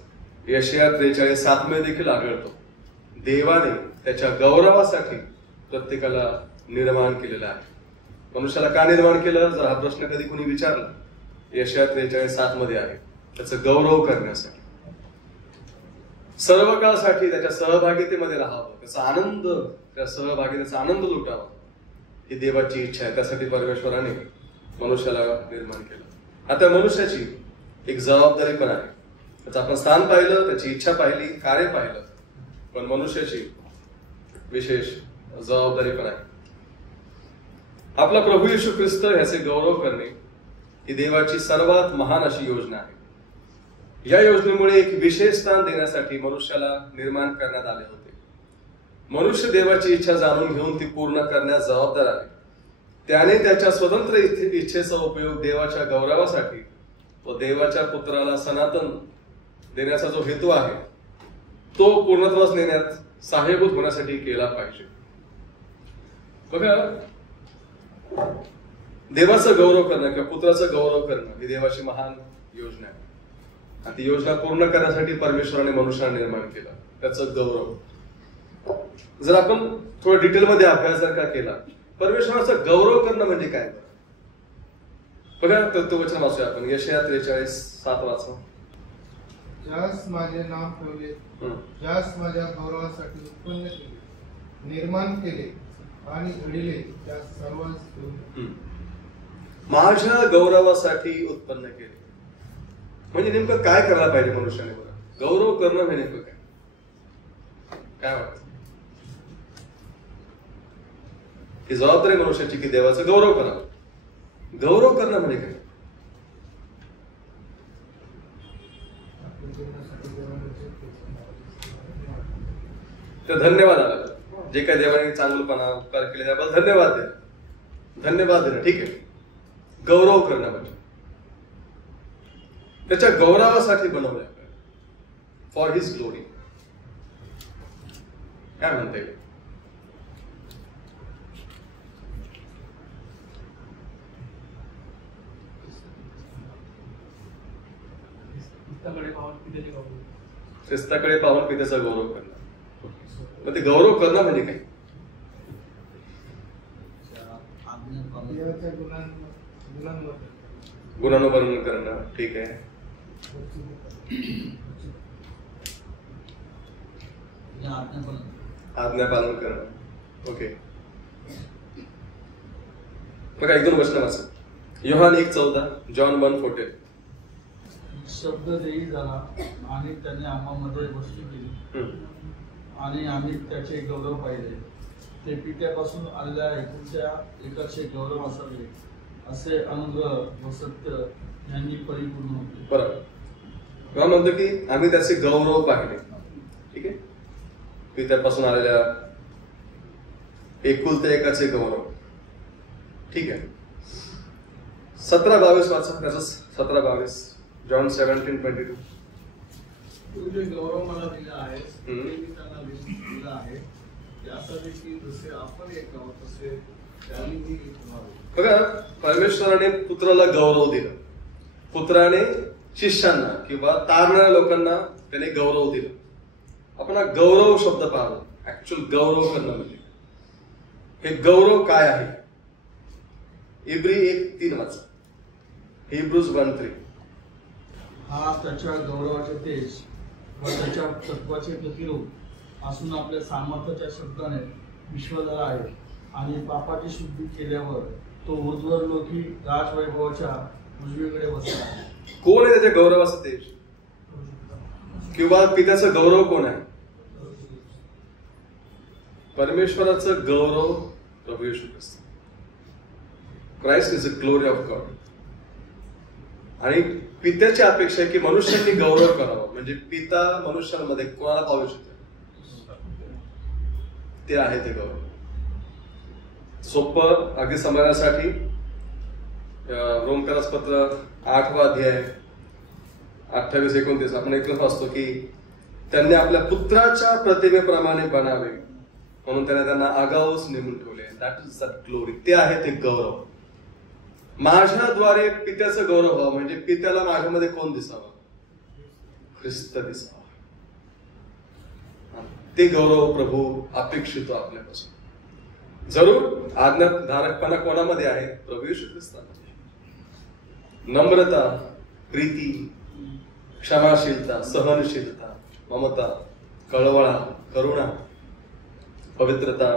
यशाया 43:7 मध्ये देखील आढळतो. देवाने त्याच्या गौरवासाठी प्रत्येकाला निर्माण केलेलं आहे. मनुष्याला का निर्माण केलं, जर हा प्रश्न कधी कुणी विचारला, यशाया 43:7 मध्ये आहे, त्याचा गौरव करण्यासाठी, सर्व काळासाठी त्याच्या सहभागितेमध्ये राहावं, त्याचा आनंद, त्या सहभागितेचा आनंद लुटावा, ही देवाची इच्छा आहे. त्यासाठी परमेश्वराने मनुष्याला निर्माण केलं. आता मनुष्याची एक जबाबदारी पण आहे. त्याचं आपण स्थान पाहिलं, त्याची इच्छा पाहिली, कार्य पाहिलं, पण मनुष्याची विशेष जबाबदारी पण आहे. आपला प्रभू येशू ख्रिस्त ह्याचे गौरव करणे ही देवाची सर्वात महान अशी योजना आहे. या योजनेमुळे एक विशेष स्थान देण्यासाठी मनुष्याला निर्माण करण्यात आले होते. मनुष्य देवाची इच्छा जाणून घेऊन ती पूर्ण करण्यास जबाबदार आहे. त्याने त्याच्या स्वतंत्र इच्छेचा उपयोग देवाच्या गौरवासाठी व देवाच्या पुत्राला सनातन देण्याचा जो हेतू आहे तो पूर्णत्वास नेण्यात सहाय्यभूत होण्यासाठी केला पाहिजे. बघा, देवाचा गौरव करणं किंवा पुत्राचा गौरव करणं ही देवाची महान योजना आहे. आणि ती योजना पूर्ण करण्यासाठी परमेश्वराने मनुष्याला निर्माण केलं. त्याचं गौरव जर आपण थोडं डिटेलमध्ये अभ्यास जर का केला, परमेश्वराचा गौरव करणं म्हणजे काय, बघा तो वचन वाचूया आपण. यशाया 43:7 वाचा. ज्यास माझे नाव ठेवले, ज्यास माझ्या गौरवासाठी उत्पन्न केले, निर्माण केले आणि घडिले, त्यास सर्वांस ठेवले. माझ्या गौरवासाठी उत्पन्न केले म्हणजे नेमकं काय करायला पाहिजे मनुष्याने? बघा, गौरव करणं म्हणजे नेमकं काय? काय वाटतं? ही जबाबदारी मनुष्याची की देवाचा गौरव करावा. गौरव करणं म्हणजे काय? तर धन्यवाद आला, जे काय देवाने चांगलपणा उपकार केले त्याबद्दल धन्यवाद द्या, धन्यवाद देणं, ठीक आहे. गौरव करणं म्हणजे त्याच्या गौरवासाठी बनवलंय, फॉर हिज ग्लोरी. काय म्हणता येईल? ख्रिस्ताकडे पाहून पित्याचा गौरव करणं. मग ते गौरव करणं म्हणजे काय? गुणानुवर्णन करणं, ठीक आहे. आज्ञा पालन करणं, ओके. बघा, एक दोन वचन वाचा. योहान 1:14, जॉन 1:14. शब्द देई झाला आणि त्याने आम्हामध्ये वस्ती केली आणि आम्ही त्याचे गौरव पाहिले. ते पित्यापासून आलेल्या एकूणच्या एकाचे गौरव असावे, असे अनुग्रह व सत्य यांनी परिपूर्ण होते. बरोबर. किंवा म्हणतो की आम्ही त्याचे गौरव पाहिले. ठीक आहे, पित्यापासून आलेल्या एकुलते एकाचे गौरव. ठीक आहे, 17-22 वाचा त्याचं. 17-22 जॉन 17:22. तू जे गौरव मला दिला आहे ते मी त्यांना दिला आहे यासाठी की जसे आपण एक आहोत तसे त्यांनी मी एक व्हावे. बघा, परमेश्वराने पुत्राला गौरव दिला. पुत्राने शिष्यांना किंवा तारणाऱ्या लोकांना त्याने गौरव दिला. आपण हा गौरव शब्द पाहतो. ऍक्च्युअल गौरव करणं म्हणजे हे गौरव काय आहे. इब्री 1:3 वाचा. हिब्रूज 1:3. हा त्याच्या गौरवाचे तेज व त्याच्या तत्वाचे प्रतिरूप असून आपल्या सामर्थ्याच्या शब्दाने विश्वदला आहे आणि पापाची शुद्धी केल्यावर तो ऊर्ध्वर लोकी राजवैभवाच्या उजवीकडे बसला आहे. कोण आहे त्याच्या गौरवाचं तेज किंवा पित्याचं गौरव कोण आहे. परमेश्वराचं गौरव प्रभू Yeshu Khrist. Christ is a glory of God. आणि पित्याची अपेक्षा आहे की मनुष्यांनी गौरव करावा. म्हणजे पिता मनुष्यांमध्ये कोणाला पाहू शकतो ते आहे ते गौरव. सोपं अगदी समजण्यासाठी रोमकरास पत्र 8वा अध्याय 28-29 आपण ऐकलं असतो की त्यांनी आपल्या पुत्राच्या प्रतिमेप्रमाणे बनावे म्हणून त्यांना आगाऊच नेमून ठेवले. That is that glory. ते आहे ते गौरव. माझ्याद्वारे पित्याचं गौरव व्हावं म्हणजे पित्याला माझ्यामध्ये कोण दिसावं. ख्रिस्त दिसावा. ते गौरव प्रभू अपेक्षितो आपल्यापासून. जरूर आज्ञाधारकपणा कोणामध्ये आहे. प्रभू येशू ख्रिस्तामध्ये. नम्रता, प्रीती, क्षमाशीलता, सहनशीलता, ममता, कळवळा, करुणा, पवित्रता,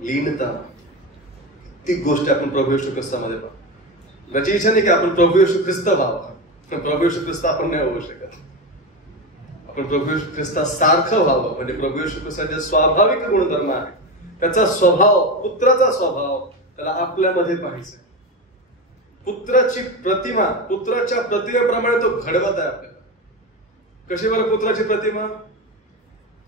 लीनता, ती गोष्टी आपण प्रभू येशू ख्रिस्तामध्ये पाहतो. त्याची इच्छा नाही की आपण प्रभू येशू ख्रिस्त व्हावं. प्रभू येशू ख्रिस्त आपण नाही होऊ शकत. आपण प्रभू येशू ख्रिस्तासारखं व्हावं म्हणजे प्रभू येशू ख्रिस्ताचे स्वाभाविक गुणधर्म आहे. त्याचा स्वभाव, पुत्राचा स्वभाव त्याला आपल्यामध्ये पाहायचा. पुत्राची प्रतिमा, पुत्राच्या प्रतिमेप्रमाणे तो घडवत आहे आपल्याला. कशी बरं पुत्राची प्रतिमा.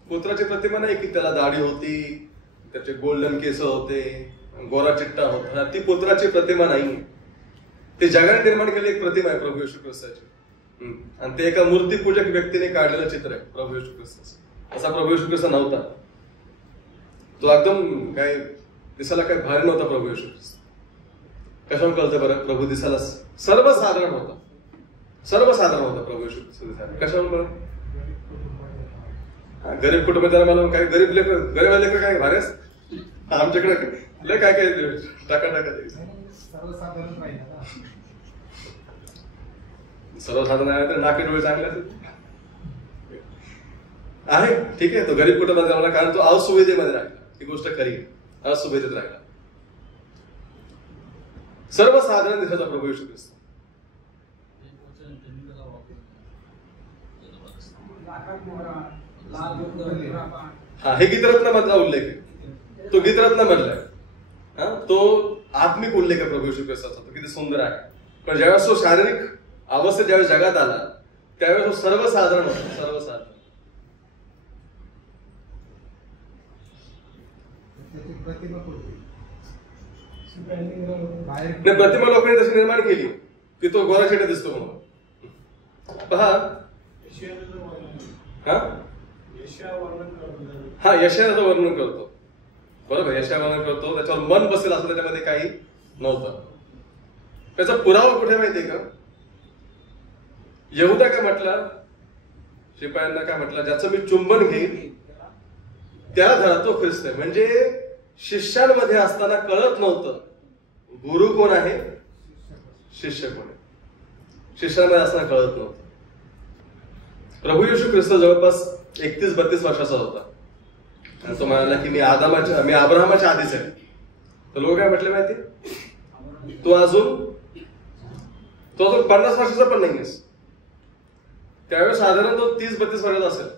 पुत्राची प्रतिमा नाही की त्याला दाढी होती, त्याचे गोल्डन केस होते, गोरा चिट्टा होता. ती पुत्राची प्रतिमा नाही. ते जगाने निर्माण केलेली एक प्रतिमा आहे प्रभू येशू ख्रिस्ताची. आणि ते एका मूर्तीपूजक व्यक्तीने काढलेलं चित्र आहे प्रभू येशू ख्रिस्ताचं. असा प्रभू येशू ख्रिस्त नव्हता. तो एकदम काय दिसायला काय भारी नव्हता प्रभू येशू ख्रिस्त. कशावर कळतं बरं. प्रभू दिसायला सर्वसाधारण होता. सर्वसाधारण होता प्रभू येशू ख्रिस्त. कशावर बरं. गरीब कुटुंबात मला काय गरीब लेकर काय भारी आमच्याकडे लय काय काय टाका सर्वसाधारण राहिला ना. सर्वसाधारण आहे तर नाके डोळे चांगले आहे. ठीक आहे, तो गरीब कुटुंबात राहिला कारण तो असुविधेमध्ये राहिला. ही गोष्ट खरी. असुविधेत राहिला. सर्वसाधारण दिसायचा प्रभू येशू ख्रिस्त. हा, हे गीतरत्न मधला उल्लेख आहे. तो गीतरत्न मधला आहे. तो आत्मिक उल्लेख आहे प्रभू येशू ख्रिस्ताचा. तो किती सुंदर आहे. पण ज्यावेळेस तो शारीरिक अवस्थेत ज्यावेळेस जगात आला त्यावेळेस तो सर्वसाधारण होता. सर्वसाधारण. प्रतिमा लोकांनी तशी निर्माण केली की तो गोरा चिट्टा दिसतो म्हणून. पहा हा यशाचं वर्णन करतो. बरोबर, यशा वर्णन करतो. त्याच्यावर मन बसेल असं त्याच्यामध्ये काही नव्हतं. त्याचा पुरावा कुठे माहितीये का. यहुदा काय म्हटलं, शिपायांना काय म्हटलं, ज्याचं मी चुंबन घेईन त्याला धरा तो ख्रिस्त आहे. म्हणजे शिष्यांमध्ये असताना कळत नव्हतं गुरु कोण आहे, शिष्य कोण आहे. शिष्यांमध्ये असताना कळत नव्हतं. प्रभू येशू ख्रिस्त जवळपास 31-32 वर्षाचा होता आणि तो म्हणाला की मी अब्राहमाच्या आधीच आहे. तर लोक काय म्हटले माहिती, तू अजून 50 वर्षाचा पण नाहीस. त्यावेळेस साधारण तो 30-32 वर्षाचा असेल.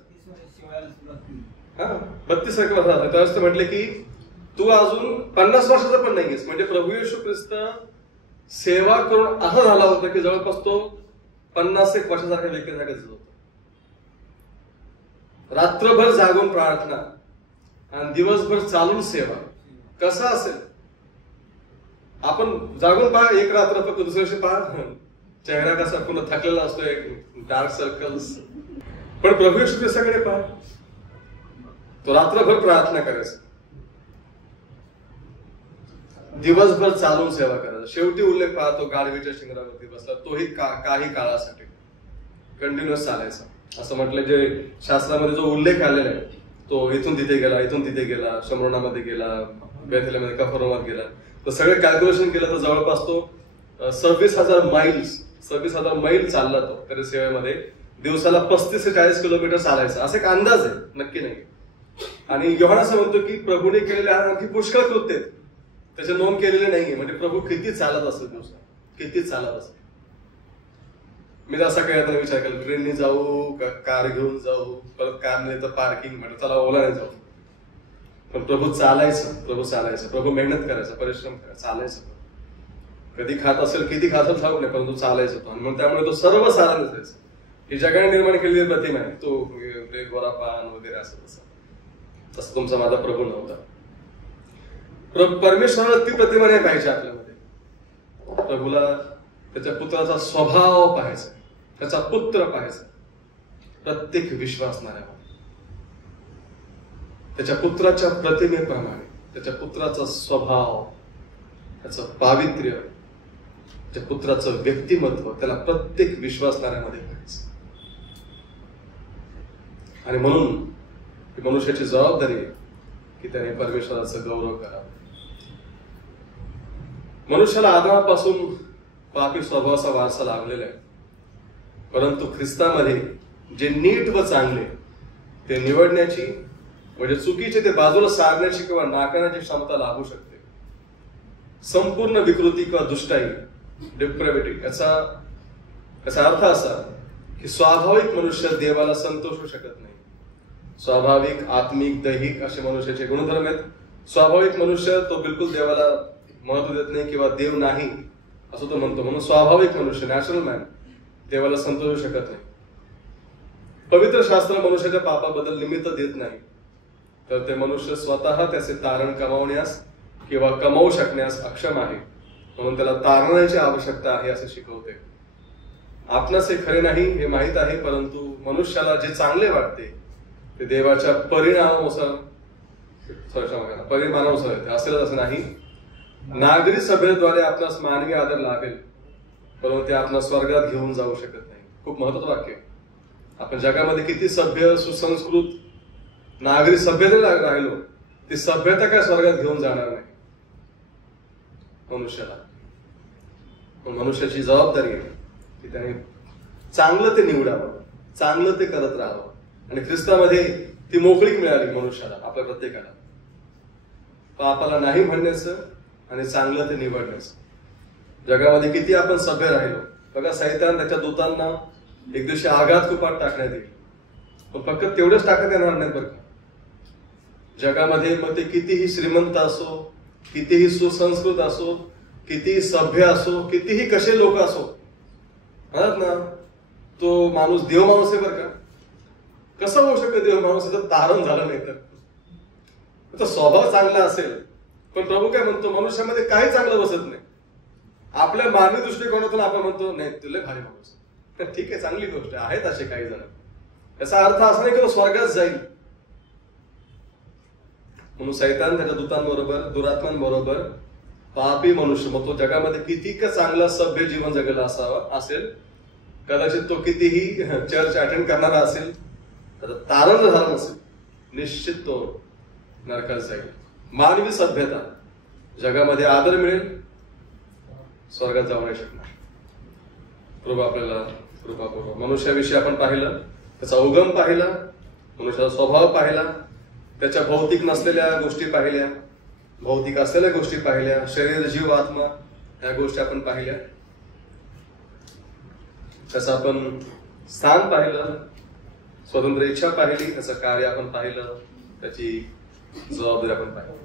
हा, 32 वर्षाचा. त्यावेळेस ते म्हटले की तू अजून 50 वर्षाचा पण नाहीस. म्हणजे प्रभू येशू ख्रिस्त सेवा करून असं झाला होता की जवळपास तो 50 वर्षासारख्या व्यक्तीसारखं दिसत होतं. रात्रभर जागून प्रार्थना आणि दिवसभर चालून सेवा. कसा असेल? आपण जागून पहा एक रात्र, फक्त दुसऱ्या दिवशी पहा चेहरा कसा पूर्ण थकलेला असतो, एक डार्क सर्कल्स. पण प्रभू येशू ख्रिस्ताकडे पहा, तो रात्रभर प्रार्थना करायचा, दिवसभर चालून सेवा करायचा. शेवटी उल्लेख पाहतो गाढवीच्या शिंगरावरती बसला, तोही काही काळासाठी कंटिन्युअस चालायचा. असं म्हटलं जे शास्त्रामध्ये जो उल्लेख आलेला आहे, तो इथून तिथे गेला, इथून तिथे गेला, शमरोनामध्ये गेला, बेथलेहमध्ये कफरनहूमात गेला, तर सगळे कॅल्क्युलेशन केलं तर जवळपास तो 26,000 मैल चालला तो तरी सेवेमध्ये. दिवसाला 35 ते 40 किलोमीटर चालायचा, असा एक अंदाज आहे, नक्की नाही. आणि योहान असं म्हणतो की प्रभूने केलेले आणखी पुष्कळ कृत्य आहेत, त्याचे नोंद केलेले नाहीये. म्हणजे प्रभू किती चालत असेल दिवसा, किती चालत असेल. मी असा काही आता विचार केला, ट्रेनने जाऊ का कार घेऊन जाऊ, परत कार नाही तर पार्किंग, म्हटलं चला ओलाने जाऊ. पण प्रभू चालायचं, प्रभू मेहनत करायचा, परिश्रम करायचा, चालायचं. कधी खात असेल, किती खात असेल ठाऊक नाही, परंतु चालायचं तो. आणि मग त्यामुळे तो सर्व सारा दिसायचा. ही जगाने निर्माण केलेली प्रतिमा आहे, तो गोरापान वगैरे असं तसं तुमचा माझा प्रभू नव्हता. परमेश्वराला ती प्रतिमा नाही पाहिजे आपल्यामध्ये. प्रभूला त्याच्या पुत्राचा स्वभाव पाहायचा, त्याचा पुत्र पाहायचा, प्रत्येक विश्वासणाऱ्या त्याच्या पुत्राच्या प्रतिमेप्रमाणे, त्याच्या पुत्राचा स्वभाव, त्याचं पावित्र्य, त्याच्या पुत्राचं व्यक्तिमत्व, त्याला प्रत्येक विश्वासणाऱ्यामध्ये पाहायचं. आणि म्हणून मनुष्याची जबाबदारी आहे की त्याने परमेश्वराचं गौरव करावं. मनुष्याला आदमापासून पापी स्वभावाचा वारसा लाभलेला आहे, परंतु ख्रिस्तामध्ये जे नीट व चांगले ते निवडण्याची, म्हणजे चुकीचे ते बाजूला सारण्याची किंवा नाकारण्याची क्षमता लाभू शकते. संपूर्ण विकृती किंवा दुष्टाई, डिप्रेव्हिटी, याचा अर्थ असा की स्वाभाविक मनुष्य देवाला संतोषू शकत नाही. स्वाभाविक, आत्मिक, दैहिक असे मनुष्याचे गुणधर्म आहेत. स्वाभाविक मनुष्य तो बिलकुल देवाला महत्व देत नाही किंवा देव नाही असं तो म्हणतो. म्हणून स्वाभाविक मनुष्य, नॅचरल मॅन, देवाला संतोषू शकत नाही. पवित्र शास्त्र मनुष्याच्या पापाबद्दल निमित्त देत नाही, तर ते मनुष्य स्वतः त्याचे तारण कमावण्यास किंवा कमावू शकण्यास अक्षम आहे, म्हणून त्याला तारणाची आवश्यकता आहे असं शिकवते. आपणास हे खरे नाही हे माहीत आहे, परंतु मनुष्याला जे चांगले वाटते ते देवाच्या परिमाणानुसार येते. असेलच असं नाही. नागरी सभेद्वारे आपणास मानवी आदर लाभेल, परंतु ते आपणास स्वर्गात घेऊन जाऊ शकत नाही. खूप महत्वाचं वाक्य. आपण जगामध्ये किती सभ्य, सुसंस्कृत, नागरी सभ्यतेने राहिलो, ती सभ्यता काय स्वर्गात घेऊन जाणार नाही मनुष्याला. मनुष्याची जबाबदारी आहे की त्याने चांगलं ते निवडावं, चांगलं ते करत राहावं. आणि ख्रिस्तामध्ये ती मोकळीक मिळाली मनुष्याला, आपल्या प्रत्येकाला, पापाला नाही म्हणण्याचं आणि चांगलं ते निवडण्याचं. जगामध्ये किती आपण सभ्य राहिलो, बघा सैतान त्याच्या दूतांना एक दिवशी आघात कुपात टाकण्यात येईल, पण फक्त तेवढंच टाकत येणार नाही बरं का. जगामध्ये मग ते कितीही श्रीमंत असो, कितीही सुसंस्कृत असो, कितीही सभ्य असो, कितीही कसे लोक असो, म्हणत ना तो माणूस देव माणूस आहे बरं का. कसं होऊ शकतं देव माणूस तर तारण झालं नाही तर स्वभाव चांगला असेल. पण प्रभू काय म्हणतो, मनुष्यामध्ये काही चांगलं बसत नाही. आपल्या मानवी दृष्टिकोनातून आपण म्हणतो नाही तुला भारी माणूस, तर ठीक आहे, चांगली गोष्ट आहेत असे काही जण. याचा अर्थ असा नाही की तो स्वर्गात जाईल. म्हणून सैतान त्याच्या दूतांबरोबर, दुरात्म्यांबरोबर पापी मनुष्य, मग तो जगामध्ये किती का चांगला सभ्य जीवन जगायला असेल, कदाचित तो कितीही चर्च अटेंड करणारा असेल, तारण झाला नसेल, निश्चित तो नरकात जाईल. मानवी सभ्यता, जगामध्ये आदर मिळेल, स्वर्गात जाऊ नाही शकणार. प्रभू आपल्याला कृपा करू. मनुष्याविषयी आपण पाहिलं, त्याचा उगम पाहिला, मनुष्याचा स्वभाव पाहिला, त्याच्या भौतिक नसलेल्या गोष्टी पाहिल्या, भौतिक असलेल्या गोष्टी पाहिल्या, शरीर, जीव, आत्मा या गोष्टी आपण पाहिल्या. त्याचं आपण स्थान पाहिलं, स्वतंत्र इच्छा पाहिली, त्याचं कार्य आपण पाहिलं, त्याची जबाबदारी आपण पाहिली.